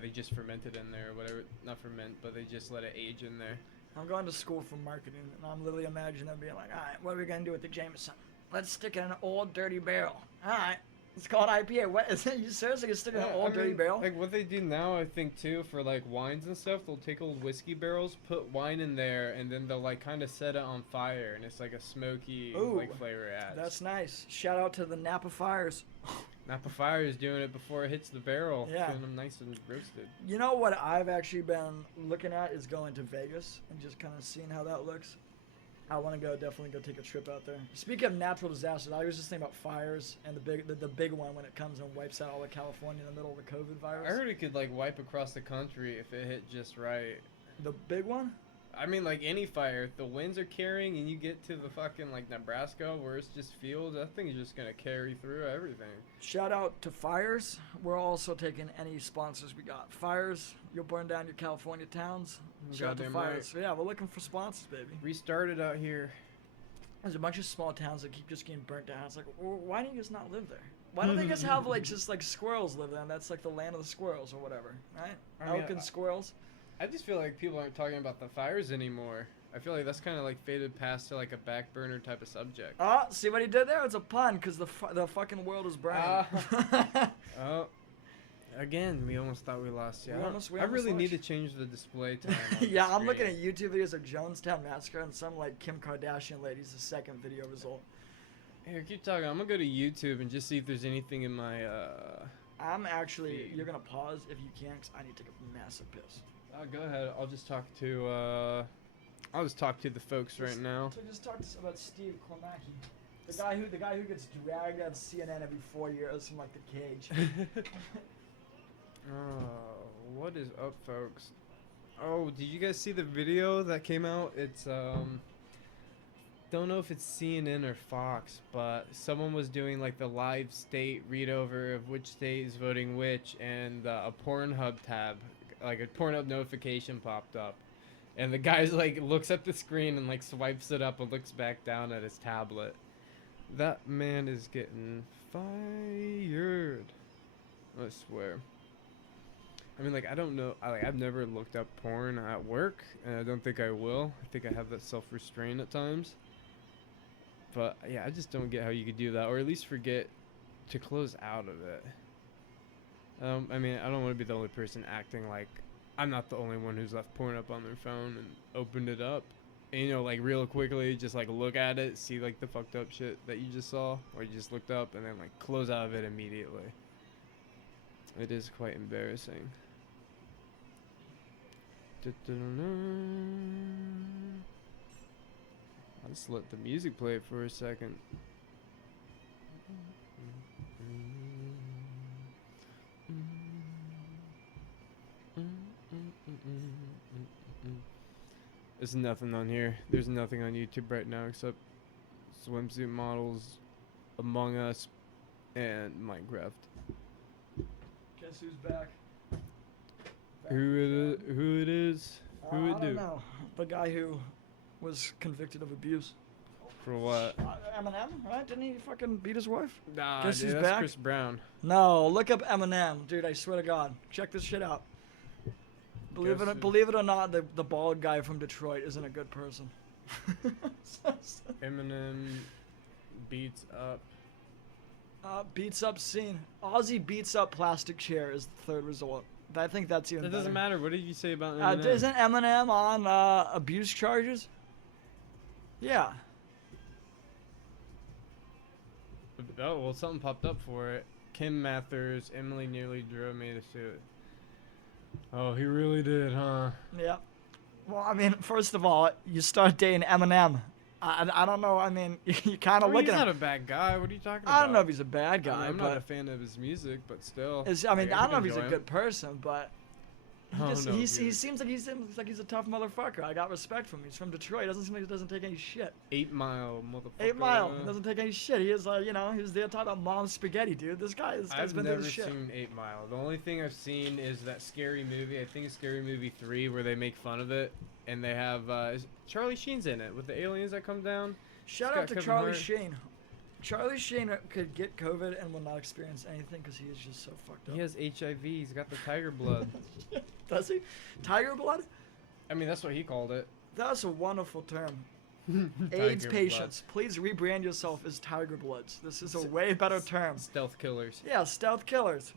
they just fermented in there or whatever. Not ferment, but they just let it age in there. I'm going to school for marketing, and I'm literally imagining them being like, all right, what are we going to do with the Jameson? Let's stick it in an old dirty barrel. All right. It's called IPA. What is it? You seriously gonna stick in an old dirty barrel? Like what they do now, I think too, for like wines and stuff, they'll take old whiskey barrels, put wine in there, and then they'll like kind of set it on fire, and it's like a smoky like flavor it adds. That's nice. Shout out to the Napa Fires. Napa Fire is doing it before it hits the barrel, Yeah. getting them nice and roasted. You know what I've actually been looking at is going to Vegas and just kind of seeing how that looks. I want to definitely go take a trip out there. Speaking of natural disasters, I was just thinking about fires and the big one when it comes and wipes out all of California in the middle of the COVID virus. I heard it could like wipe across the country if it hit just right. The big one? I mean, like any fire, if the winds are carrying and you get to the fucking like Nebraska where it's just fields, that thing is just gonna carry through everything. Shout out to Fires. We're also taking any sponsors we got. Fires, you'll burn down your California towns. Shout out to Goddamn Fires. right. So yeah, we're looking for sponsors, baby. Restarted out here. There's a bunch of small towns that keep just getting burnt down. It's like, well, why don't you just not live there? Why don't they just have like just like squirrels live there? And that's like the land of the squirrels or whatever, right? I mean, Elk and squirrels. I just feel like people aren't talking about the fires anymore. I feel like that's kind of like faded past to like a back burner type of subject. Oh, see what he did there? It's a pun because the fucking world is burning. Oh, again, we almost thought we lost you. We almost I really lost need you. to change the display time. On Yeah, the I'm looking screen. at YouTube videos of Jonestown Massacre and some like Kim Kardashian lady's the second video result. Here, keep talking. I'm gonna go to YouTube and just see if there's anything in my. I'm actually. Feed. You're gonna pause if you can, cause I need to take a massive piss. Go ahead. I'll just talk to. I'll just talk to the folks right now. So just talk to us about Steve Kornacki, the guy who gets dragged out of CNN every 4 years from like the cage. What is up, folks? Oh, did you guys see the video that came out? It's don't know if it's CNN or Fox, but someone was doing like the live state read over of which state is voting which, and a Pornhub tab, like a Pornhub notification popped up, and the guy's like looks at the screen and like swipes it up and looks back down at his tablet. That man is getting fired. I swear. I mean, like, I don't know. I've never looked up porn at work, and I don't think I will. I think I have that self-restraint at times. But, yeah, I just don't get how you could do that, or at least forget to close out of it. I mean, I don't want to be the only person acting like I'm not the only one who's left porn up on their phone and opened it up. And, you know, like, real quickly, just, like, look at it, see, like, the fucked up shit that you just saw, or you just looked up, and then, like, close out of it immediately. It is quite embarrassing. I'll just let the music play for a second. There's nothing on here. There's nothing on YouTube right now except swimsuit models, Among Us, and Minecraft. Guess who's back? Who it is? Who it I do? don't know. The guy who was convicted of abuse. For what? Eminem, right? Didn't he fucking beat his wife? Nah, Guess dude, who's that's back? Chris Brown. No, look up Eminem, dude. I swear to God, check this shit out. Believe it or not, the bald guy from Detroit isn't a good person. Eminem beats up. Beats up scene. Ozzy beats up plastic chair is the third result. I think that's even It better. doesn't matter. What did you say about Eminem? Isn't Eminem on abuse charges? Yeah. Oh, well, something popped up for it. Kim Mathers, Emily nearly drove me to sue it. Oh, he really did, huh? Yeah. Well, I mean, first of all, you start dating Eminem. I don't know. I mean, you kind of look He's at not him. a bad guy. What are you talking about? I don't know if he's a bad guy. I'm but not a fan of his music, but still. I mean, I don't know if he's enjoy a him. good person, but Oh, no, he dude. seems like he's a tough motherfucker. I got respect from him. He's from Detroit. Doesn't seem like he doesn't take any shit. 8 Mile, motherfucker. 8 Mile doesn't take any shit. He is he was there talking about mom's spaghetti, dude. This guy's I've been never doing shit. seen 8 Mile. The only thing I've seen is that Scary Movie. I think it's Scary Movie 3 where they make fun of it. And they have Charlie Sheen's in it with the aliens that come down. Shout It's out got to Kevin Charlie Hart. Sheen. Charlie Sheen could get COVID and will not experience anything because he is just so fucked up. He has HIV. He's got the tiger blood. Does he? Tiger blood? I mean, that's what he called it. That's a wonderful term. Tiger AIDS blood. patients, please rebrand yourself as Tiger Bloods. This is a way better term. Stealth killers. Yeah, stealth killers.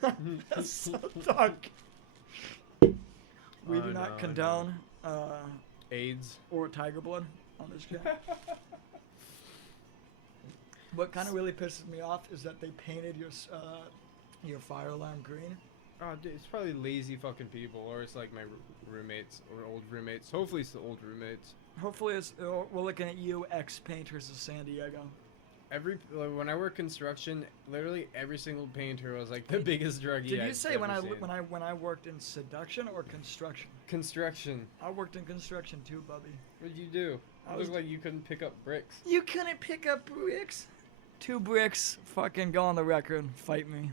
That's so dark. We do not condone AIDS. or Tiger Blood on this show. What kind of really pisses me off is that they painted your fire alarm green. Oh, dude, it's probably lazy fucking people, or it's like my roommates or old roommates. Hopefully, it's the old roommates. Hopefully, we're looking at you, ex-painters of San Diego. When I work construction, literally every single painter was like the biggest druggie. Did you I'd say ever when seen. I worked in seduction or construction? Construction? I worked in construction too, Bubby. What did you do? I It was- looked like you couldn't pick up bricks. You couldn't pick up bricks? 2 bricks, fucking go on the record, fight me.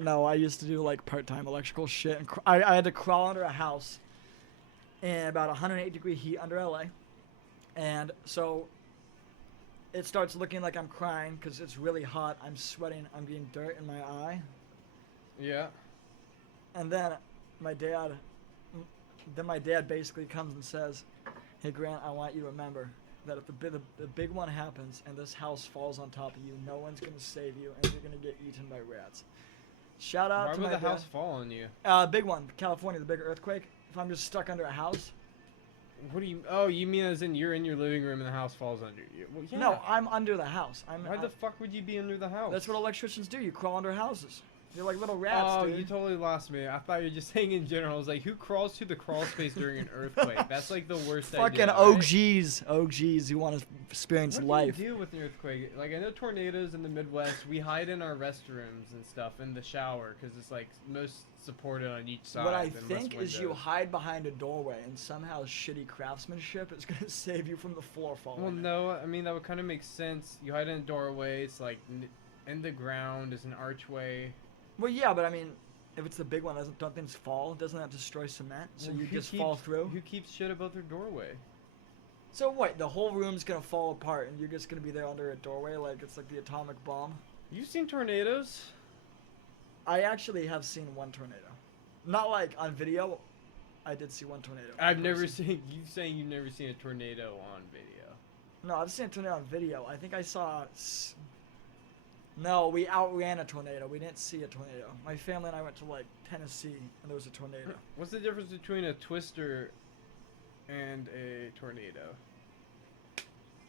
No, I used to do like part-time electrical shit, and I had to crawl under a house in about 108-degree heat under LA, and so it starts looking like I'm crying because it's really hot. I'm sweating. I'm getting dirt in my eye, Yeah. and then my dad basically comes and says, "Hey Grant, I want you to remember that if the big one happens and this house falls on top of you, no one's gonna save you, and you're gonna get eaten by rats." Shout out Why to would my the dad. house fall on you? Big one, California, the big earthquake. If I'm just stuck under a house. What do you? Oh, you mean as in you're in your living room and the house falls under you? Well, yeah. No, I'm under the house. Why the fuck would you be under the house? That's what electricians do. You crawl under houses. You're like little rats, Oh, dude. you totally lost me. I thought you were just saying in general. I was like, who crawls to the crawl space during an earthquake? That's like the worst Fucking idea. OGs who want to experience What life. do you do with an earthquake? Like, I know tornadoes in the Midwest, we hide in our restrooms and stuff in the shower because it's like most supported on each side. What I and less think is you windows. hide behind a doorway, and somehow shitty craftsmanship is gonna save you from the floor falling. Well, no, I mean that would kind of make sense. You hide in a doorway. It's like in the ground is an archway. Well, yeah, but I mean, if it's the big one, don't things fall? Doesn't that destroy cement? So Well, you who just fall keeps- through? Who keeps shit about their doorway? So what? The whole room's gonna fall apart, and you're just gonna be there under a doorway, like it's like the atomic bomb. You've seen tornadoes? I actually have seen one tornado, not like on video. I did see one tornado. in I've never person. seen. You saying you've never seen a tornado on video? No, I've seen a tornado on video. I think I saw. No, we outran a tornado. We didn't see a tornado. My family and I went to like Tennessee, and there was a tornado. What's the difference between a twister and a tornado?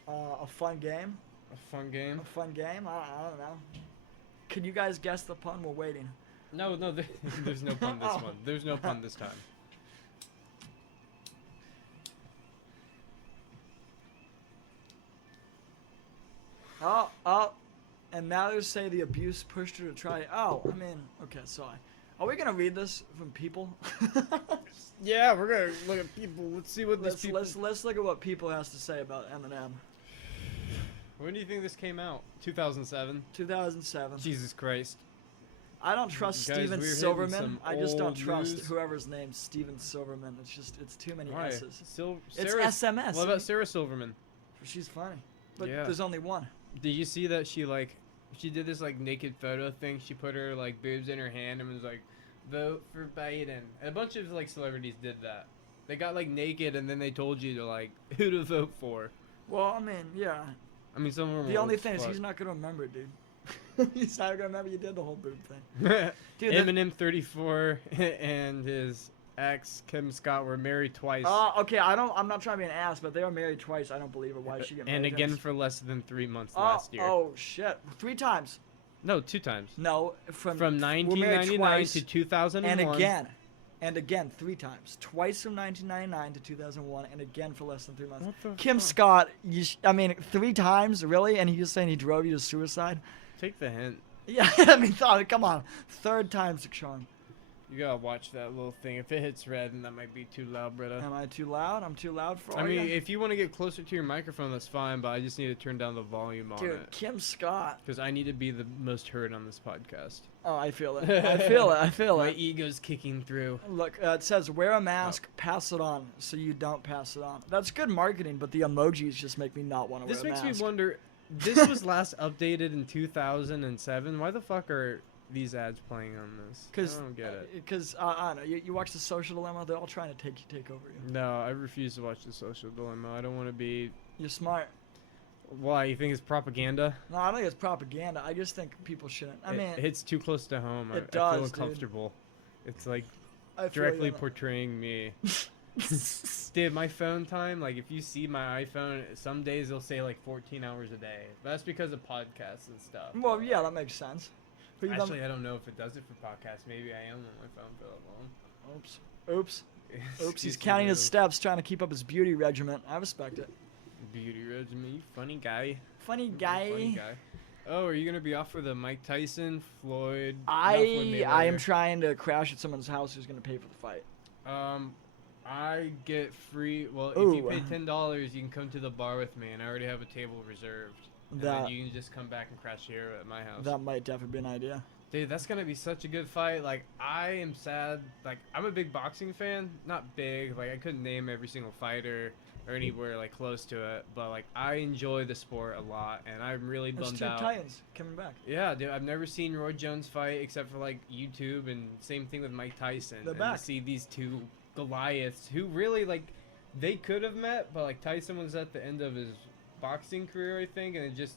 A fun game. A fun game? A fun game. I don't know. Can you guys guess the pun? We're waiting. No, there's no pun this Oh. one. There's no pun this time. Oh, and Mathers say the abuse pushed her to try. Oh, I mean, okay, sorry. Are we gonna read this from people? Yeah, we're gonna look at people. Let's see what let's look at what people has to say about Eminem. When do you think this came out? 2007. 2007. Jesus Christ. I don't trust Guys, Steven we're hitting Silverman. some I just don't old trust news. whoever's named Steven Silverman. It's too many Why? S's. It's Sarah, SMS. What about Sarah Silverman? She's funny, but Yeah. there's only one. Did you see that she did this like naked photo thing? She put her like boobs in her hand and was like, "Vote for Biden." And a bunch of like celebrities did that. They got like naked and then they told you to like who to vote for. Well, I mean, yeah. I mean, some of them The were only old thing as is fuck. he's not gonna remember, dude. He's not gonna remember you did the whole boob thing. Dude, Eminem 34 and his ex Kim Scott were married twice. Okay, I'm not trying to be an ass, but they were married twice. I don't believe it. Why did she get married? and again twice? for less than 3 months last year. Oh shit! 3 times. No, 2 times. No, from From we're married 1999 twice, to 2001. and again 3 times. Twice from 1999 to 2001, and again for less than 3 months. What the Kim fuck? Scott, I mean 3 times, really? And he's saying he drove you to suicide? Take the hint. Yeah, I mean, come on, 3rd time's the charm. You gotta watch that little thing. If it hits red, then that might be too loud, brother. Am I too loud? I'm too loud for I all mean, ya? if you want to get closer to your microphone, that's fine, but I just need to turn down the volume on Dude, it. Kim Scott. Because I need to be the most heard on this podcast. Oh, I feel it. I feel it. I feel My it. ego's kicking through. Look, it says wear a mask, pass it on, so you don't pass it on. That's good marketing, but the emojis just make me not want to wear This a makes mask. me wonder, this was last updated in 2007. Why the fuck are these ads playing on this? Because I don't get it. Because I don't know. You watch The Social Dilemma. They're all trying to take over you. No, I refuse to watch The Social Dilemma. I don't want to be. You're smart. Why? You think it's propaganda? No, I don't think it's propaganda. I just think people shouldn't. I mean, it hits too close to home. It I does, feel dude. uncomfortable. It's like I feel directly you on that. portraying me. Dude, my phone time, like if you see my iPhone, some days it'll say like 14 hours a day. That's because of podcasts and stuff. Well, yeah, that makes sense. But you Actually, I don't know if it does it for podcasts. Maybe I am on my phone for that long. Oops. He's Excuse counting me, his though. steps, trying to keep up his beauty regimen. I respect it. Beauty regimen, you funny guy. Funny You're a guy. funny guy. Oh, are you gonna be off for the Mike Tyson, Floyd? not I Floyd am Mayweather? trying to crash at someone's house who's gonna pay for the fight. I get free. Well, if you Ooh. pay $10, you can come to the bar with me, and I already have a table reserved. And That then you can just come back and crash here at my house. that might definitely be an idea. Dude, that's gonna be such a good fight. Like, I am sad. Like, I'm a big boxing fan. Not big. Like, I couldn't name every single fighter or anywhere like close to it. But like, I enjoy the sport a lot, and I'm really There's bummed two out. Titans coming back. Yeah, dude, I've never seen Roy Jones fight except for like YouTube, and same thing with Mike Tyson. They're and back. to see these two Goliaths who really like, they could have met, but like Tyson was at the end of his boxing career, I think, and it just,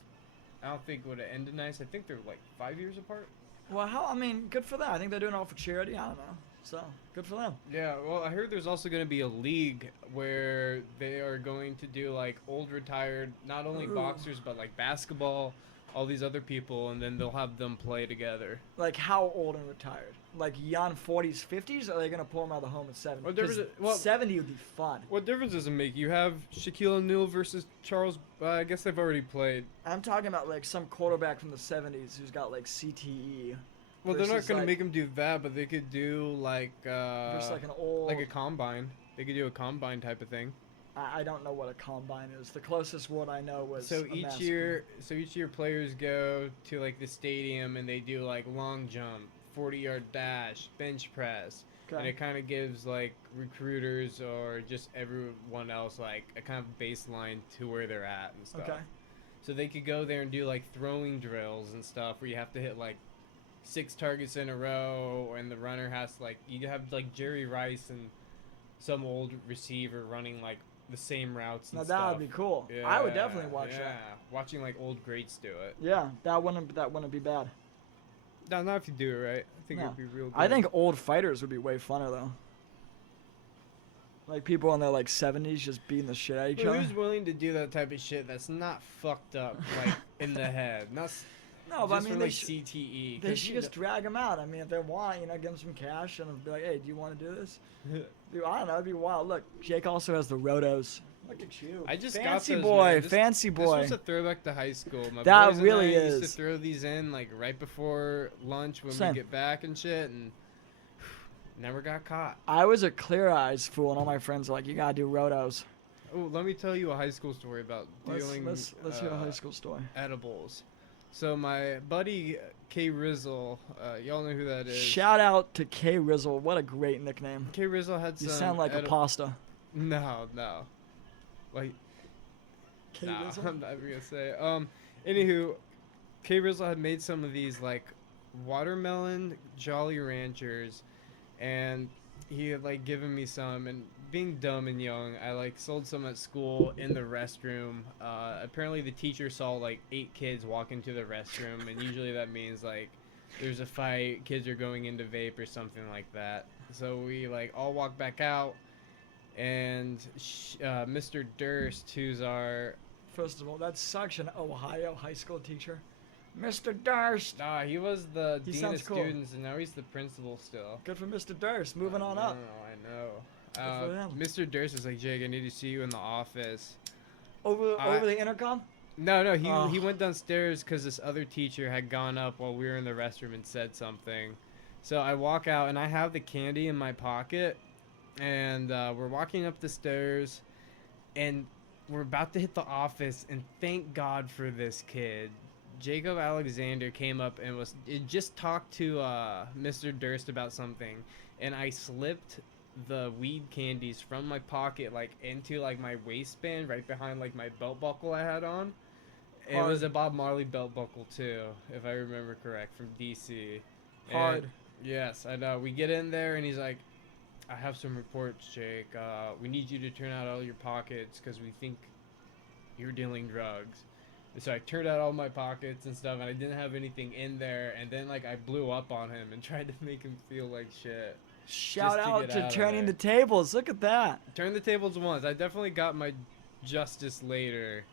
I don't think would have ended nice. I think they're like 5 years apart. Well, I mean, good for them. I think they're doing it all for charity. I don't know. So, good for them. Yeah, well, I heard there's also going to be a league where they are going to do like old retired, not only Ooh. boxers but like basketball, all these other people, and then they'll have them play together. Like, how old and retired? Like, young 40s, 50s? Or are they going to pull them out of the home at 70? Well, there was 'Cause a- well- 70 would be fun. What difference does it make? You have Shaquille O'Neal versus Charles. I guess they've already played. I'm talking about, like, some quarterback from the 70s who's got, like, CTE. Well, they're not versus, gonna like- make him do that, but they could do like Versus, like, an old... like a combine. They could do a combine type of thing. I don't know what a combine is. The closest word I know was So a each massacre. year players go to like the stadium and they do like long jump, 40-yard dash, bench press. And Okay. it kind of gives like recruiters or just everyone else like a kind of baseline to where they're at and stuff. Okay. So they could go there and do like throwing drills and stuff where you have to hit like 6 targets in a row, and the runner has to, like, you have like Jerry Rice and some old receiver running like the same routes and Now, stuff. that would be cool. I would definitely watch yeah. that. Watching like old greats do it. Yeah, that wouldn't be bad. No, not if you do it right. I think No. it'd be real good. I think old fighters would be way funner, though. Like, people in their, like, 70s just beating the shit out of each Well, other. who's willing to do that type of shit that's not fucked up like in the head? Not No, but I just mean, for they like should... CTE. They 'cause should you just drag them out. I mean, if they want, give them some cash and be like, hey, do you want to do this? know- Dude, I don't know. It'd be wild. Look, Jake also has the rotos. Look at you. I just fancy got those, boy, man. This- fancy This boy. was a throwback to high school. My That boys really and I used is. to throw these in like right before lunch when Same. we get back and shit, and never got caught. I was a clear eyes fool, and all my friends are like, you gotta do rotos. Oh, let me tell you a high school story about dealing Let's hear a high school story. edibles. So my buddy K Rizzle, y'all know who that is. Shout out to K Rizzle. What a great nickname. K Rizzle had some. You sound like a pasta. No. Like, K nah, Rizzle? I'm not even gonna say. Anywho, K Rizzle had made some of these like watermelon Jolly Ranchers, and he had like given me some, and being dumb and young, I like sold some at school in the restroom. Apparently the teacher saw like 8 kids walk into the restroom, and usually that means like there's a fight, kids are going into vape or something like that. So we like all walk back out, and Mr. Durst, who's our First of all, that's such an Ohio high school teacher. Mr. Durst. he was the He dean sounds of cool. students, and now he's the principal still. Good for Mr. Durst. Moving on up. I know. Good for them. Mr. Durst is like, Jake, I need to see you in the office. Over I- the intercom? No, he Oh. he went downstairs because this other teacher had gone up while we were in the restroom and said something. So I walk out and I have the candy in my pocket, and we're walking up the stairs, and we're about to hit the office, and thank God for this kid. Jacob Alexander came up and just talked to Mr. Durst about something, and I slipped the weed candies from my pocket like into like my waistband right behind like my belt buckle I had on. It was a Bob Marley belt buckle too, if I remember correct, from DC. Hard. And, yes, I know. We get in there, and he's like, I have some reports, Jake. We need you to turn out all your pockets because we think you're dealing drugs. And so I turned out all my pockets and stuff, and I didn't have anything in there. And then, like, I blew up on him and tried to make him feel like shit. Shout Just to out get to out of turning there. the tables. Look at that. Turn the tables once. I definitely got my justice later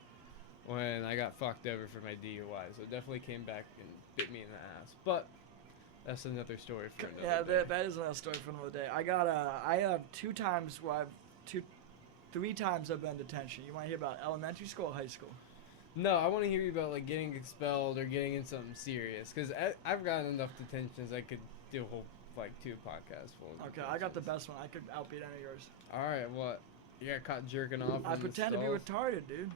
when I got fucked over for my DUI. So it definitely came back and bit me in the ass. But that's another story for another day. That is another story for another day. I have 2 times where 3 times I've been in detention. You want to hear about elementary school or high school? No, I want to hear you about like getting expelled or getting in something serious. Because I've gotten enough detentions I could do a whole like 2 podcasts full of Okay, I got the best one. I could outbeat any of yours. Alright, what? You got caught jerking off I in the pretend to be stalls? retarded, dude.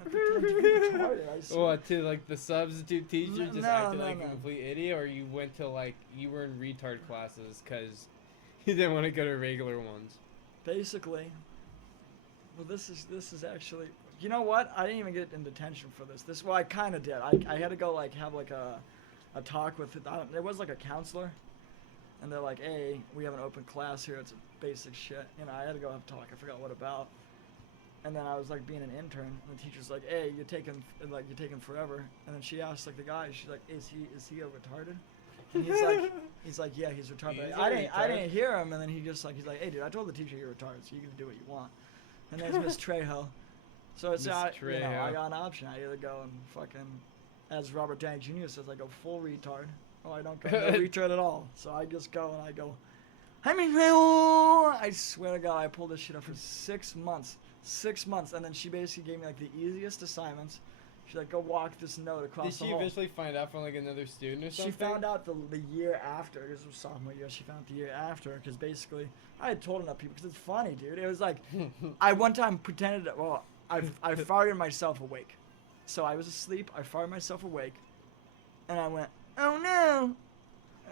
I pretend to be retarded, I swear. What, to like the substitute teacher just No, acting no, like no. a complete idiot? Or you went to like, you were in retard classes because you didn't want to go to regular ones? Basically. Well, this is actually... You know what? I didn't even get in detention for this. Well, I kind of did. I had to go like have like a talk with... There was like a counselor. And they're like, hey, we have an open class here. It's basic shit. You know, I had to go have a talk. I forgot what about. And then I was like being an intern. And the teacher's like, hey, you're taking forever. And then she asked like the guy, she's like, is he a retarded? And he's like, yeah, he's retarded. He's I didn't hear him. And then he's like, hey, dude, I told the teacher you're retarded, so you can do what you want. And that's Miss Trejo. So it's Miss I Trejo. got an option. I either go and fucking, as Robert Downey Jr. says, I go full retard. Oh, I don't go no retard at all. So I just go and I go, I swear to God, I pulled this shit up for 6 months. 6 months. And then she basically gave me like the easiest assignments. She's like, go walk this note across Did the she hall. eventually find out from like another student or something? She found out the year after. This was sophomore year. She found out the year after because basically I had told enough people because it's funny, dude. It was like I one time pretended that, well, I farted myself awake. So I was asleep. I farted myself awake. And I went, oh no.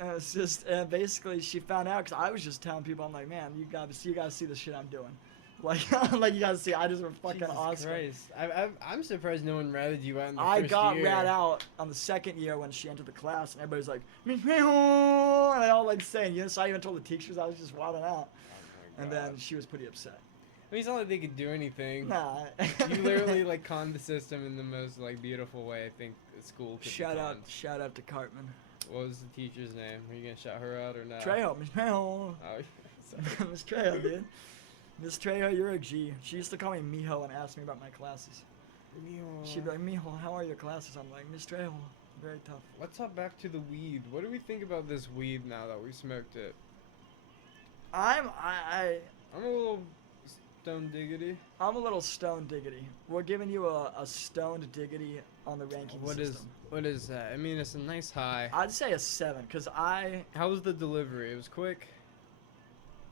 And it's just basically she found out because I was just telling people, I'm like, man, you gotta see the shit I'm doing. Like you gotta see, I just were fucking Jesus awesome. Christ. I'm surprised no one ratted you out in the I first got year. rat out on the second year when she entered the class, and everybody's like, and they all like saying, you know, so I even told the teachers I was just wilding out. Oh my And God. then she was pretty upset. I mean, it's not like they could do anything. Nah. You literally like conned the system in the most like beautiful way I think a school could Shout be out conned. to Cartman. What was the teacher's name? Are you gonna shout her out or not? Trejo, Miss Trejo. Oh, sorry. Miss Trejo, dude. Miss Trejo, you're a G. She used to call me Mijo and ask me about my classes. She'd be like, Mijo, how are your classes? I'm like, Miss Trejo, very tough. Let's hop back to the weed. What do we think about this weed now that we smoked it? I'm a little stone diggity. a little stone diggity. We're giving you a stoned diggity on the ranking system. What is that? I mean, it's a nice high. I'd say a 7 because How was the delivery? It was quick.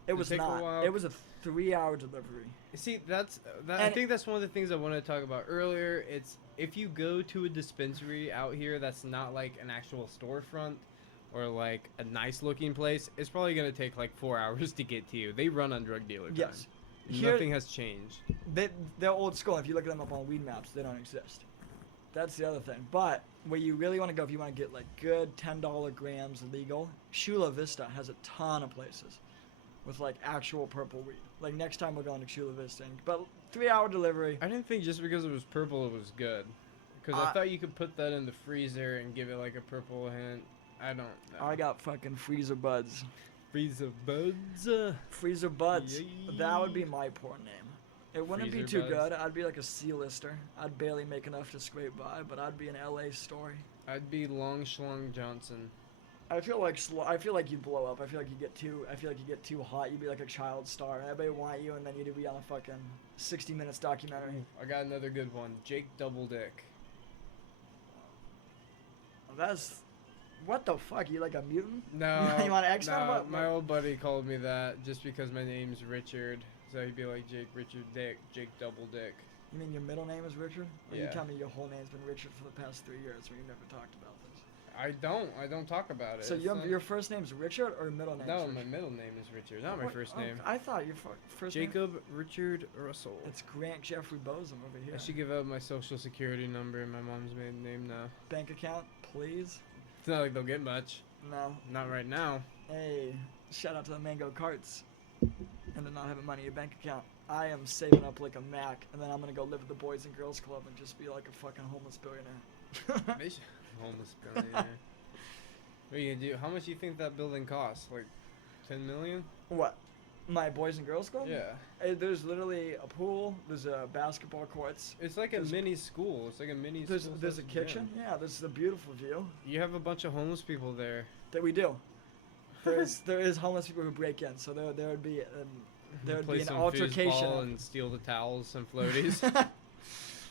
it was take a not. while? It was a 3-hour delivery. See, I And- think that's one of the things I wanted to talk about earlier. It's if you go to a dispensary out here that's not like an actual storefront or like a nice looking place, it's probably gonna take like 4 hours to get to you. They run on drug dealer time. Yes. Here- Nothing has changed. They're old school. If you look at them up on weed maps, they don't exist. That's the other thing. But where you really want to go, if you want to get like good $10 grams legal, Chula Vista has a ton of places with like actual purple weed. Like next time we're going to Chula Vista. But 3-hour delivery. I didn't think just because it was purple it was good. Because I thought you could put that in the freezer and give it like a purple hint. I don't know. I got fucking freezer buds. freezer buds. Freezer buds. Yay. That would be my porn name. It wouldn't be Freezer too buds. good. I'd be like a C-lister. I'd barely make enough to scrape by, but I'd be an LA story. I'd be Long Schlong Johnson. I feel like you'd blow up. I feel like you get too hot. You'd be like a child star. Everybody would want you, and then you'd be on a fucking 60 Minutes documentary. I got another good one. Jake Double Dick. That's what the fuck? You like a mutant? No. You want X-Men? No, What- my old buddy called me that just because my name's Richard. So he'd be like Jake Richard Dick, Jake Double Dick. You mean your middle name is Richard? Or you Yeah. tell me your whole name's been Richard for the past 3 years when you never talked about this? I don't talk about it. So It's your first name's Richard or middle name's no, Richard? my middle name is Richard, not my What? first Oh, name. I thought your first name... Jacob Richard Russell. It's Grant Jeffrey Bozze over here. I should give out my social security number and my mom's maiden name now. Bank account, please. It's not like they'll get much. No. Not right now. Hey, shout out to the Mango Carts and to not having money in your bank account. I am saving up like a Mac, and then I'm gonna go live at the Boys and Girls Club and just be like a fucking homeless billionaire. Homeless billionaire. What are you gonna do? How much do you think that building costs? Like 10 million? What? My Boys and Girls Club? Yeah. There's literally a pool. There's a basketball courts. It's like a mini school. It's like a mini school. There's a kitchen. gym. Yeah, there's a beautiful view You have a bunch of homeless people there. that we do. There is homeless people who break in, so there would be Play an some altercation. foosball and steal the towels and floaties.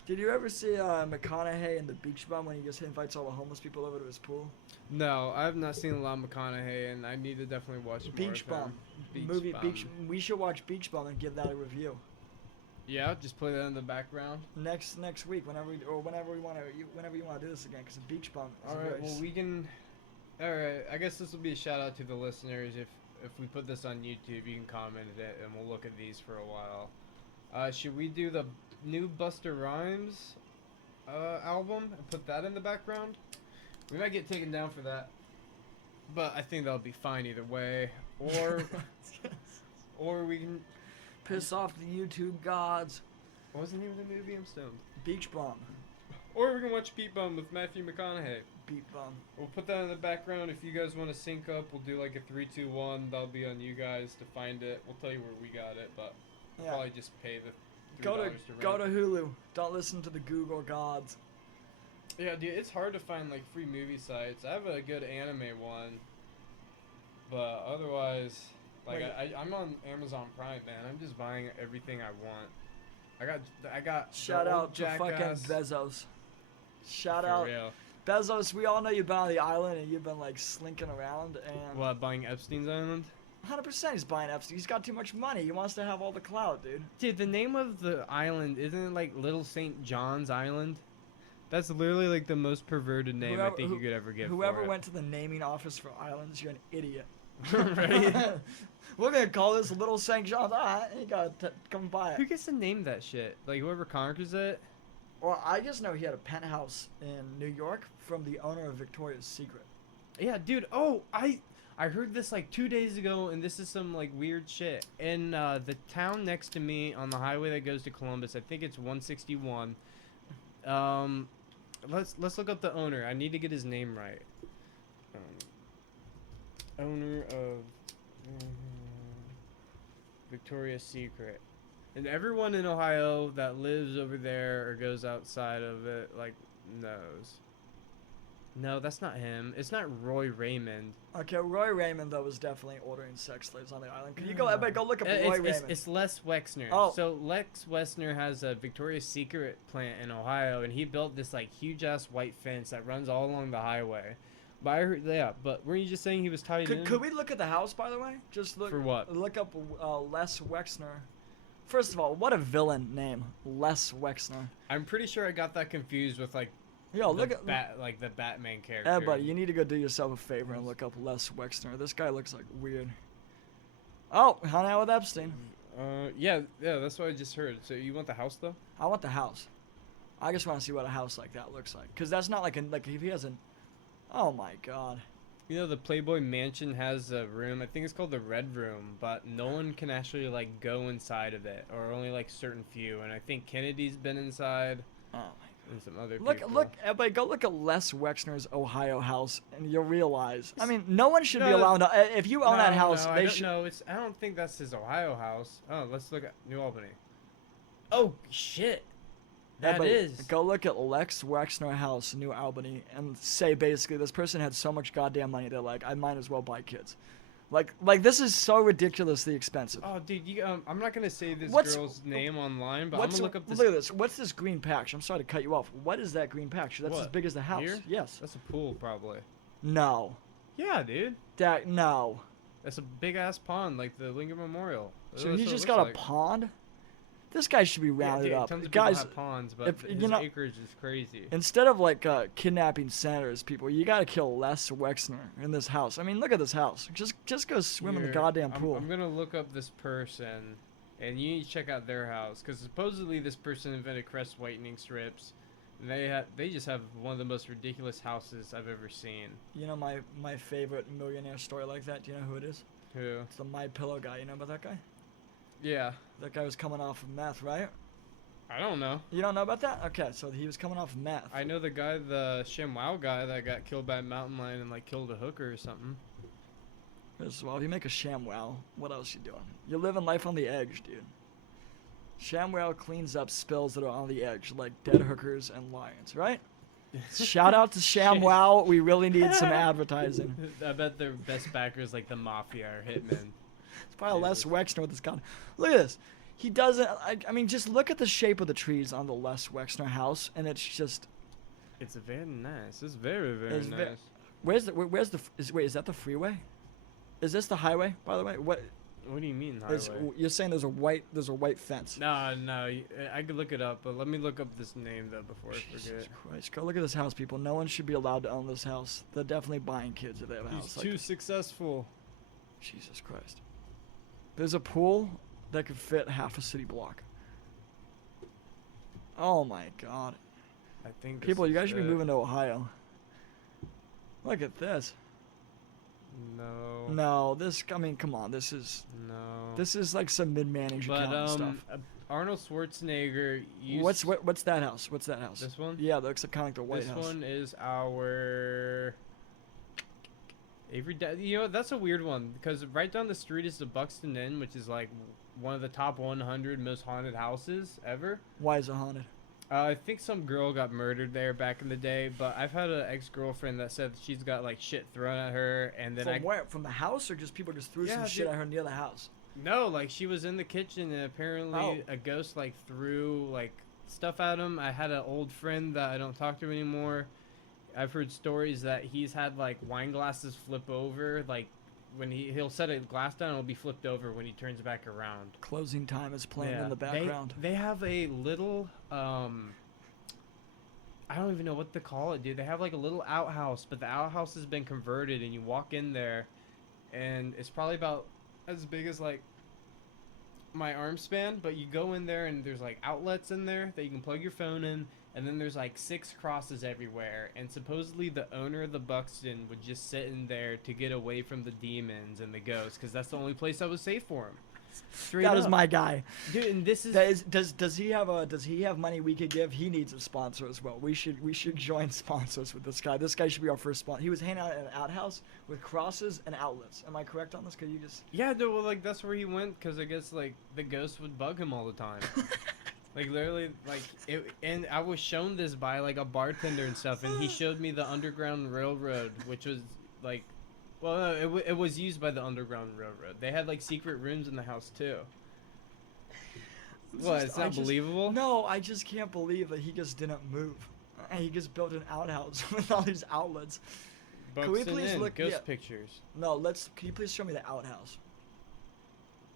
Did you ever see McConaughey in The Beach Bum when he just invites all the homeless people over to his pool? No, I have not seen a lot of McConaughey, and I need to definitely watch more Beach of him. Bum. Beach Movie Bum. Beach. We should watch Beach Bum and give that a review Yeah, just play that in the background. next week, whenever you want to do this again, because Beach Bum. Is All right, very well we can. All right, I guess this will be a shout out to the listeners. If we put this on YouTube, you can comment it, and we'll look at these for a while. Should we do the new Busta Rhymes album and put that in the background? We might get taken down for that, but I think that'll be fine either way. Or we can. piss off the YouTube gods. What was the name of the movie? I'm stoned. Beach Bum. Or we can watch Beat Bum with Matthew McConaughey. Beach Bum. We'll put that in the background. If you guys want to sync up, we'll do like a 3, 2, 1. That'll be on you guys to find it. We'll tell you where we got it, but Yeah. probably just pay the Go $3 to rent. go to Hulu. Don't listen to the Google gods. Yeah, dude, it's hard to find like free movie sites. I have a good anime one, but otherwise, like Wait. I'm on Amazon Prime, man. I'm just buying everything I want. I got the Shout old out to fucking Jackass. Bezos. Shout For out real. Bezos. We all know you've been on the island and you've been like slinking around and. What, buying Epstein's Island? 100% he's buying Epstein. He's got too much money. He wants to have all the clout, dude. Dude, the name of the island isn't it like Little St. John's Island? That's literally like the most perverted name I think you could ever give. Whoever for it. went to the naming office for islands, you're an idiot. Right? We're gonna call this Little St. John's. Ah, you gotta come buy Who it. gets to name that shit? Like whoever conquers it? Well, I just know he had a penthouse in New York from the owner of Victoria's Secret. Yeah, dude. Oh, I heard this like 2 days ago, and this is some like weird shit. In the town next to me on the highway that goes to Columbus, I think it's 161. Let's look up the owner. I need to get his name right. Owner of Victoria's Secret. And everyone in Ohio that lives over there or goes outside of it, like, knows. No, that's not him. It's not Roy Raymond. Okay, Roy Raymond though was definitely ordering sex slaves on the island. Can you go? Everybody, go look up Roy Raymond. It's Les Wexner. Oh. So Lex Wexner has a Victoria's Secret plant in Ohio, and he built this like huge ass white fence that runs all along the highway. But I heard, yeah. But weren't you just saying he was tied in? Could we look at the house, by the way? Just look. For what? Look up Les Wexner. First of all, what a villain name, Les Wexner. I'm pretty sure I got that confused with like. Yo, the look at the Batman character. Yeah, buddy, you need to go do yourself a favor and look up Les Wexner. This guy looks like weird. Oh, hung out with Epstein. Yeah, that's what I just heard. So you want the house though? I want the house. I just want to see what a house like that looks like. Cause that's not like if he has an. Oh my God. You know the Playboy Mansion has a room. I think it's called the Red Room, but no one can actually like go inside of it, or only like certain few. And I think Kennedy's been inside. Oh my. And some other Look, people. everybody, go look at Les Wexner's Ohio house, and you'll realize. I mean, no one should be No, allowed to. If you own that house, no, they I should. don't know. I don't think that's his Ohio house. Oh, let's look at New Albany. Oh shit, that Everybody, is. Go look at Lex Wexner house, New Albany, and say basically this person had so much goddamn money they're like, I might as well buy kids. Like this is so ridiculously expensive. Oh, dude, I'm not gonna say this What's- girl's name online, but I'm gonna look up this. Look at this. What's this green patch? I'm sorry to cut you off. What is that green patch? That's as What? big as the house. Here? Yes. That's a pool, probably. No. Yeah, dude. No. That's a big ass pond, like the Lincoln Memorial. So That's he what it just looks got like. a pond? This guy should be Yeah, rounded dude, up. tons of Guys, people have ponds, but if- his you know- acreage is crazy. instead of like kidnapping senators, people, you gotta kill Les Wexner in this house. I mean, look at this house. Just go swim in the Here, goddamn pool. I'm gonna look up this person, and you need to check out their house, because supposedly this person invented crest whitening strips. They just have one of the most ridiculous houses I've ever seen. You know my favorite millionaire story like that? Do you know who it is? Who? It's the My Pillow guy. You know about that guy? Yeah. That guy was coming off of meth, right? I don't know. You don't know about that? Okay, so he was coming off meth. I know the guy, the ShamWow guy that got killed by a mountain lion and like killed a hooker or something. Well, if you make a ShamWow, what else you doing? You're living life on the edge, dude. ShamWow cleans up spills that are on the edge, like dead hookers and lions, right? Shout out to ShamWow. We really need some advertising. I bet their best backers like the Mafia or Hitmen. It's probably Les Wexner with this gun. Look at this. He doesn't. I mean, just look at the shape of the trees on the Les Wexner house, and it's just. It's very nice. It's very It's nice. Where's the? Wait, is that the freeway? Is this the highway? By the way, what? What do you mean highway? You're saying there's a white fence? No, I could look it up, but let me look up this name though before I Jesus forget. Christ! Go look at this house, people. No one should be allowed to own this house. They're definitely buying kids if they have a house. He's like too this. successful. Jesus Christ! There's a pool that could fit half a city block. Oh my God! I think this People, you is guys should be it. moving to Ohio. Look at this. No. No, this. I mean, come on. This is like some mid-managed But accountant stuff. Arnold Schwarzenegger used. What's that house? What's that house? This one? Yeah, that looks kind of like the White This House. one is our. You know, that's a weird one because right down the street is the Buxton Inn, which is like one of the top 100 most haunted houses ever. Why is it haunted? I think some girl got murdered there back in the day, but I've had an ex-girlfriend that said she's got like shit thrown at her, and then From where? From the house, or just people just threw some Yeah, shit dude. at her near the house? No, like she was in the kitchen and apparently Oh. a ghost like threw like stuff at him. I had an old friend that I don't talk to anymore. I've heard stories that he's had like wine glasses flip over, like when he'll set a glass down, it'll be flipped over when he turns back around. Closing time is playing in the They- background. They have a little I don't even know what to call it, dude. They have like a little outhouse, but the outhouse has been converted and you walk in there and it's probably about as big as like my arm span, but you go in there and there's like outlets in there that you can plug your phone in, and then there's like 6 crosses everywhere, and supposedly the owner of the Buxton would just sit in there to get away from the demons and the ghosts, because that's the only place that was safe for him. Straight That is up. my guy. Dude, and this is That is, does he have money we could give? He needs a sponsor as well. We should join sponsors with this guy. This guy should be our first sponsor. He was hanging out in an outhouse with crosses and outlets. Am I correct on this? Could you just? Yeah, dude, well, like that's where he went because I guess like the ghost would bug him all the time. Like literally, like it, and I was shown this by like a bartender and stuff, and he showed me the Underground Railroad, which was like, well, no, it was used by the Underground Railroad. They had like secret rooms in the house too. What? It's not believable. No, I just can't believe that he just didn't move. And he just built an outhouse with all these outlets. Buxton Can we please Inn, look- ghost yeah. pictures? No, can you please show me the outhouse?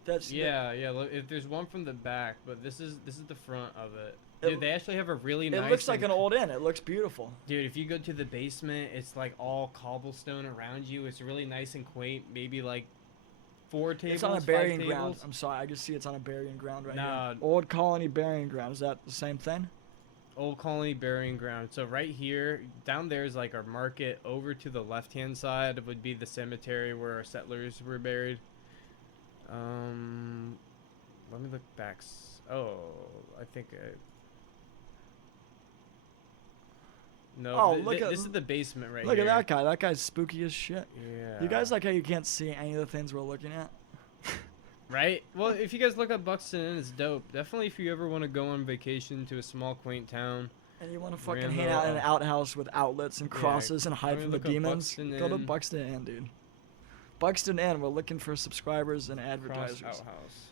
That's Yeah, yeah. Look, if there's one from the back, but this is the front of it. It- Dude, they actually have a really It nice. looks like and- an old inn. It looks beautiful. Dude, if you go to the basement, it's like all cobblestone around you. It's really nice and quaint. Maybe like 4 tables. It's on a 5 burying ground. tables. I'm sorry, I just see it's on a burying ground right Nah. here. Old Colony Burying Ground. Is that the same thing? Old Colony Burying Ground. So right here, down there is like our market. Over to the left-hand side would be the cemetery where our settlers were buried. Let me look back. Oh, I think No, Oh, look at- this is the basement right Look here. at that guy. That guy's spooky as shit. Yeah. You guys like how you can't see any of the things we're looking at? Right? Well, if you guys look up Buxton Inn, it's dope. Definitely if you ever want to go on vacation to a small, quaint town. And you want to fucking Rambo, hang out in an outhouse with outlets and yeah, crosses and hide I mean, from the look up demons? Buxton Go to Inn. Buxton Inn, dude. Buxton Inn. We're looking for subscribers and Cross advertisers. outhouse.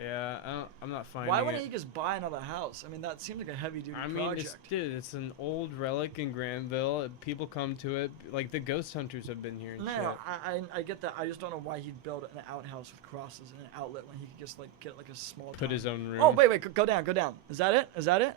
Yeah, I'm not finding Why it. wouldn't he just buy another house? I mean, that seems like a heavy-duty I mean, project. it's an old relic in Granville. People come to it. Like, the ghost hunters have been here and No, shit. I get that. I just don't know why he'd build an outhouse with crosses and an outlet when he could just like get like a small. Put town. his own room. Oh wait, go down, go down. Is that it? Is that it?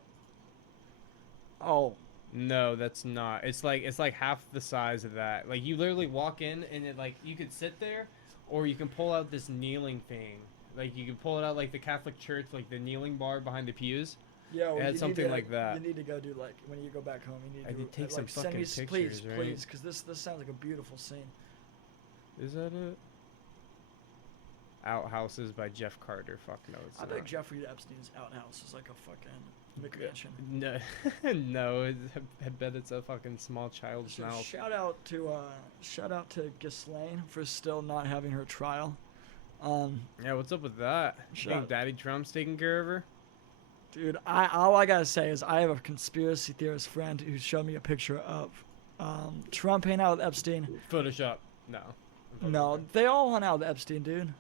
Oh, No, that's not. It's like half the size of that. Like, you literally walk in and it, like, you could sit there, or you can pull out this kneeling thing. Like you can pull it out like the Catholic Church, like the kneeling bar behind the pews. Yeah, well, It had you something need to, like that. You need to go do like when you go back home. You need I to could take like, some send me, fucking please, pictures, right? please, because this sounds like a beautiful scene. Is that it? Outhouses by Jeff Carter. Fuck no, it's I not. bet Jeffrey Epstein's outhouse is like a fucking McMansion. No, no. I bet it's a fucking small child's So mouth. shout out to Ghislaine for still not having her trial. Yeah, what's up with that? Shut Think up. Daddy Trump's taking care of her? Dude, all I gotta say is I have a conspiracy theorist friend who showed me a picture of Trump hanging out with Epstein. Photoshop. No. No, they all hung out with Epstein, dude.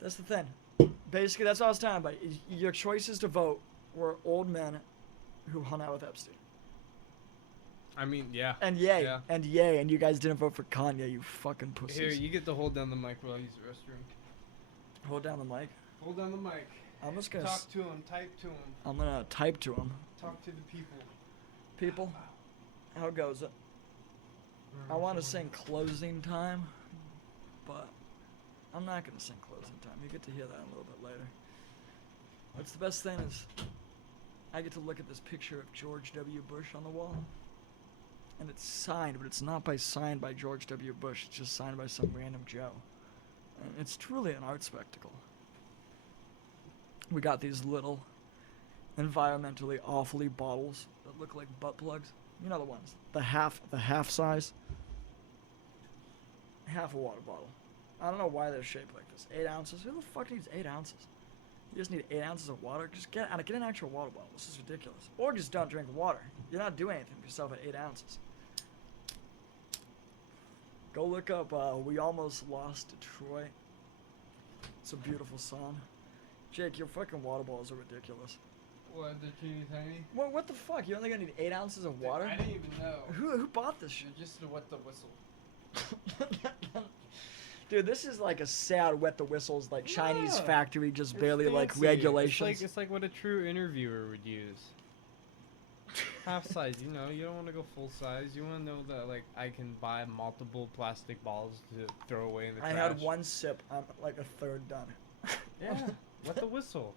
That's the thing. Basically, that's what I was talking about. Your choices to vote were old men who hung out with Epstein. I mean, yeah. And Yeah. and you guys didn't vote for Kanye, you fucking pussies. Here, you get to hold down the mic while I use the restroom. Hold down the mic. Hold down the mic. I'm just gonna. Talk to him. Type to him. I'm gonna type to him. Talk to the people. People, how goes it? I want to sing closing time, but I'm not gonna sing closing time. You get to hear that a little bit later. What's the best thing is, I get to look at this picture of George W. Bush on the wall, and it's signed, but it's not signed by George W. Bush. It's just signed by some random Joe. And it's truly an art spectacle. We got these little, environmentally awfully bottles that look like butt plugs. You know the ones, the half size. Half a water bottle. I don't know why they're shaped like this. 8 ounces. Who the fuck needs 8 ounces? You just need 8 ounces of water. Just get an actual water bottle. This is ridiculous. Or just don't drink water. You're not doing anything for yourself at 8 ounces. Go look up We Almost Lost Detroit. It's a beautiful song. Jake, your fucking water bottles are ridiculous. What, they're teeny tiny? What the fuck? You only gonna need 8 ounces of water? I didn't even know. Who bought this shit? Just to wet the whistle. Dude, this is like a sad wet the whistles, like Chinese Yeah. factory, just It's barely like fancy. regulations. It's like what a true interviewer would use. Half size, you know, you don't want to go full size. You want to know that like I can buy multiple plastic balls to throw away in the I trash. had one sip. I'm like a third done. Yeah, wet the whistle.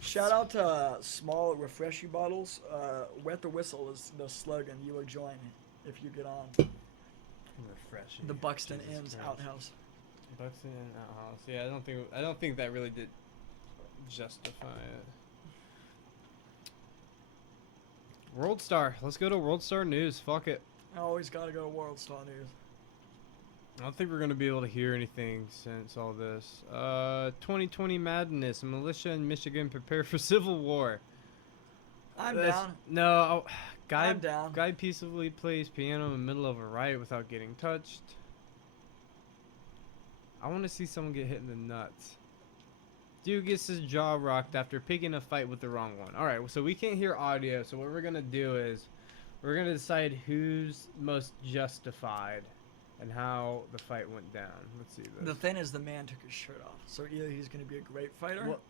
Shout out to small refreshy bottles. Wet the whistle is the slogan you will join if you get on Refreshing. the Buxton Jesus Inn's Christ. outhouse. Buxton outhouse. Yeah, I don't think that really did justify it. WorldStar. Let's go to WorldStar News. Fuck it. I always gotta go to WorldStar News. I don't think we're gonna be able to hear anything since all this. 2020 madness. Militia in Michigan prepare for civil war. I'm That's- down. No, guy. I'm down. Guy peacefully plays piano in the middle of a riot without getting touched. I want to see someone get hit in the nuts. Dude gets his jaw rocked after picking a fight with the wrong one. Alright, so we can't hear audio, so what we're gonna do is we're gonna decide who's most justified and how the fight went down. Let's see this. The thing is, the man took his shirt off, so either he's gonna be a great fighter. Well,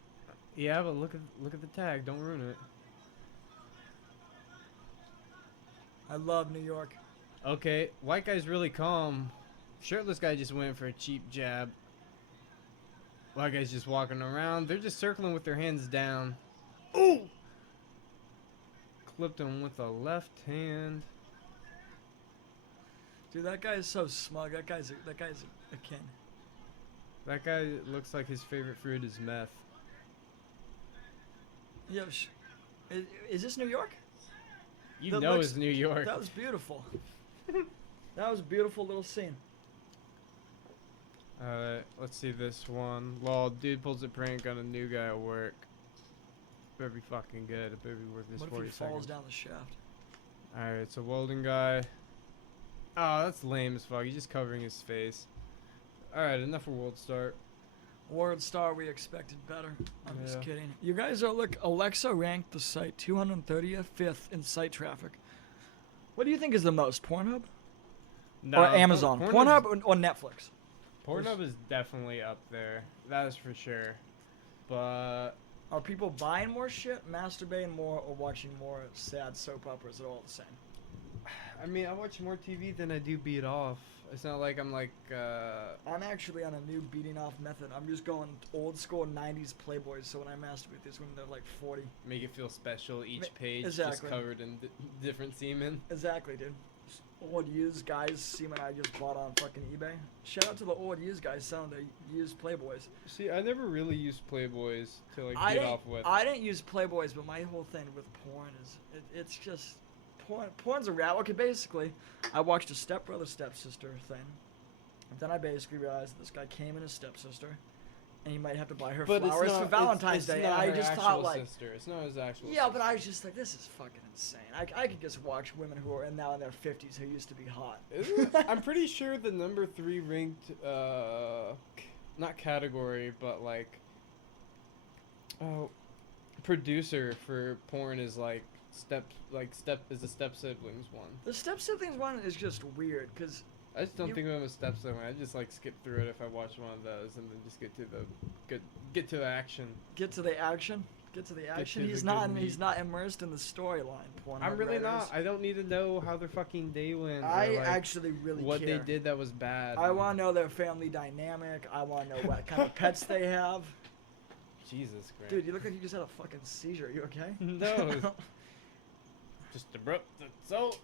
yeah, but look at the tag. Don't ruin it. I love New York. Okay, white guy's really calm. Shirtless guy just went for a cheap jab. White guy's just walking around. They're just circling with their hands down. Ooh! Clipped him with a left hand. Dude, that guy is so smug. That guy's a king. That guy looks like his favorite fruit is meth. Yeah, is this New York? You That know looks- it's New York. That was beautiful. That was a beautiful little scene. Let's see this one. Lol, dude pulls a prank on a new guy at work. Better be fucking good. It better be worth this What if 40 he falls seconds. down the shaft? Alright, it's a welding guy. Oh, that's lame as fuck. He's just covering his face. Alright, enough for WorldStar. WorldStar, we expected better. I'm just Yeah. kidding. You guys are Alexa ranked the site 235th in site traffic. What do you think is the most? Pornhub No, or Amazon? Pornhub or Netflix? Pornhub is definitely up there. That is for sure. But Are people buying more shit, masturbating more, or watching more sad soap operas? Are all the same? I mean, I watch more TV than I do beat off. It's not like I'm like. I'm actually on a new beating off method. I'm just going old school 90s Playboys. So when I masturbate these women, they're like 40. Make it feel special. Each page Exactly. just covered in different semen. Exactly, dude. Just old used guys semen I just bought on fucking eBay. Shout out to the old used guys selling their used Playboys. See, I never really used Playboys to like I get didn't, off with. I didn't use Playboys, but my whole thing with porn is it's just porn's a rap. Okay, basically, I watched a stepbrother stepsister thing. And then I basically realized this guy came in his stepsister, and he might have to buy her But flowers it's not, for Valentine's it's Day. not And I her just actual thought like, sister. It's not his actual. yeah, sister. but I was just like, this is fucking insane. I could just watch women who are now in their 50s who used to be hot. Isn't it? I'm pretty sure the number 3 ranked, not category, but like, producer for porn is like step is a step siblings one. The step siblings one is just weird because I just don't think of him as step sibling. I just like skip through it if I watch one of those and then just get to the action. get to the action. He's the not. good He's meat. not immersed in the storyline. I'm really not. I don't need to know how their fucking day went. Or I like actually really what care. they did that was bad. I want to know their family dynamic. I want to know what kind of pets they have. Jesus Christ. Dude, you look like you just had a fucking seizure. You okay? No. Just abrupt. That's all.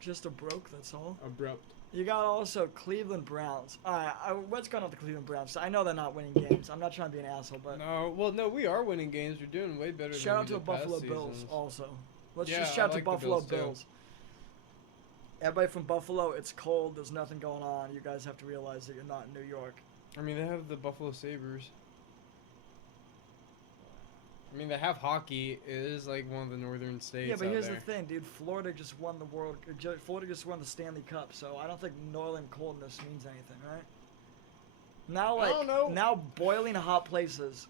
Just a broke. That's all. Abrupt. You got also Cleveland Browns. Alright, what's going on with the Cleveland Browns? I know they're not winning games. I'm not trying to be an asshole, but No, we are winning games. We're doing way better shout out than to we the did past Buffalo Bills seasons. also. Let's Yeah, just I shout to like the Buffalo Bills, too. Bills. Everybody from Buffalo, it's cold. There's nothing going on. You guys have to realize that you're not in New York. I mean, they have the Buffalo Sabres. I mean, they have hockey. It is like one of the northern states. Yeah, but out here's there. the thing, dude. Florida just won the Stanley Cup, so I don't think northern coldness means anything, right? Now, I don't know. now boiling hot places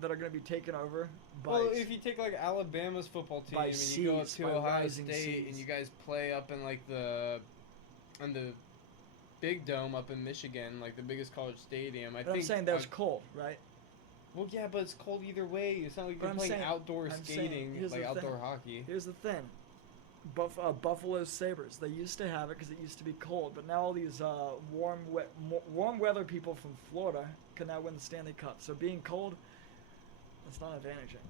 that are going to be taken over by Well, if you take like Alabama's football team by and you go up seas, to by Ohio rising State and seas. you guys play up in like the big dome up in Michigan, like the biggest college stadium. But I'm saying there's cold, right? Well, yeah, but it's cold either way. It's not like But you're I'm playing saying- outdoor I'm saying, skating, here's like the outdoor thing. hockey. Here's the thing. Buffalo Sabres. They used to have it because it used to be cold, but now all these warm weather people from Florida can now win the Stanley Cup. So being cold, that's not an advantage anymore.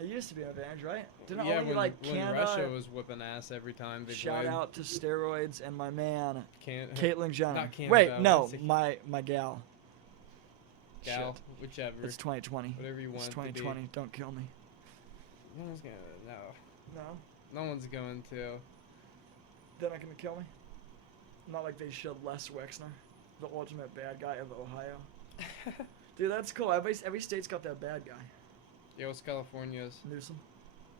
It used to be an advantage, right? Didn't Yeah, only when, like when Canada? Russia was whipping ass every time they Shout played. out to steroids and my man Can't Caitlyn Jenner. Not Canada, Wait, no, what's it- my gal. gal, Shit. whichever, It's 2020. whatever you want It's it to be. 2020. Don't kill me. No one's gonna. No, No one's going to. they're not gonna kill me. Not like they showed Les Wexner, the ultimate bad guy of Ohio. Dude, that's cool. Every state's got their bad guy. Yeah, what's California's? Newsom.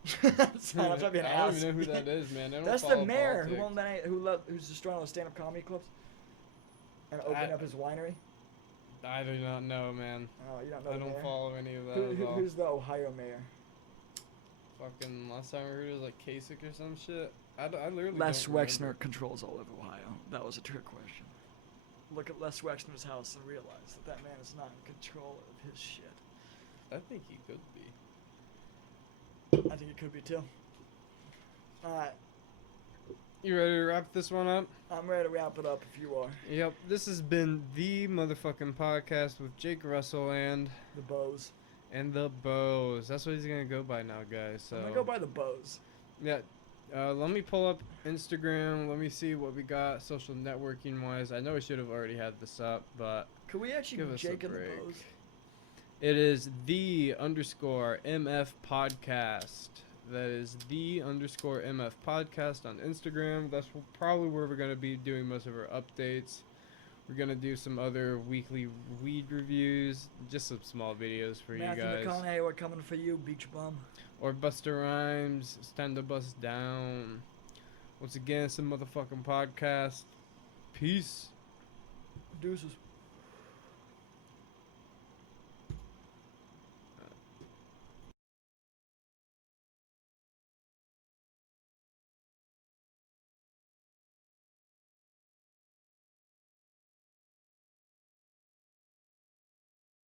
Sorry, I'm trying to be an I ass. don't even know who that is, man. I don't That's the follow mayor politics. who's destroying all the stand-up comedy clubs and opening up his winery. I do not know, man. Oh, you don't know I the don't mayor? follow any of that at all. Who's the Ohio mayor? Fucking last time I heard it was like Kasich or some shit. I literally Les don't remember. Wexner controls all of Ohio. That was a trick question. Look at Les Wexner's house and realize that that man is not in control of his shit. I think he could be. I think it could be too. Alright, You ready to wrap this one up? I'm ready to wrap it up if you are. Yep, this has been the motherfucking podcast with Jake Russell and The Bozze. the Bozze. That's what he's gonna go by now, guys. So I'm gonna go by the Bozze. yeah, let me pull up Instagram. Let me see what we got social networking wise. I know I should have already had this up, but Could we actually give us Jake a and the break. Bozze? It is _MF podcast. That is _MF podcast on Instagram. That's probably where we're going to be doing most of our updates. We're going to do some other weekly weed reviews, just some small videos for Matthew you guys. McConaughey, we're coming for you, beach bum. Or Busta Rhymes, Stand to Bust Down. Once again, it's a motherfucking podcast. Peace. Deuces.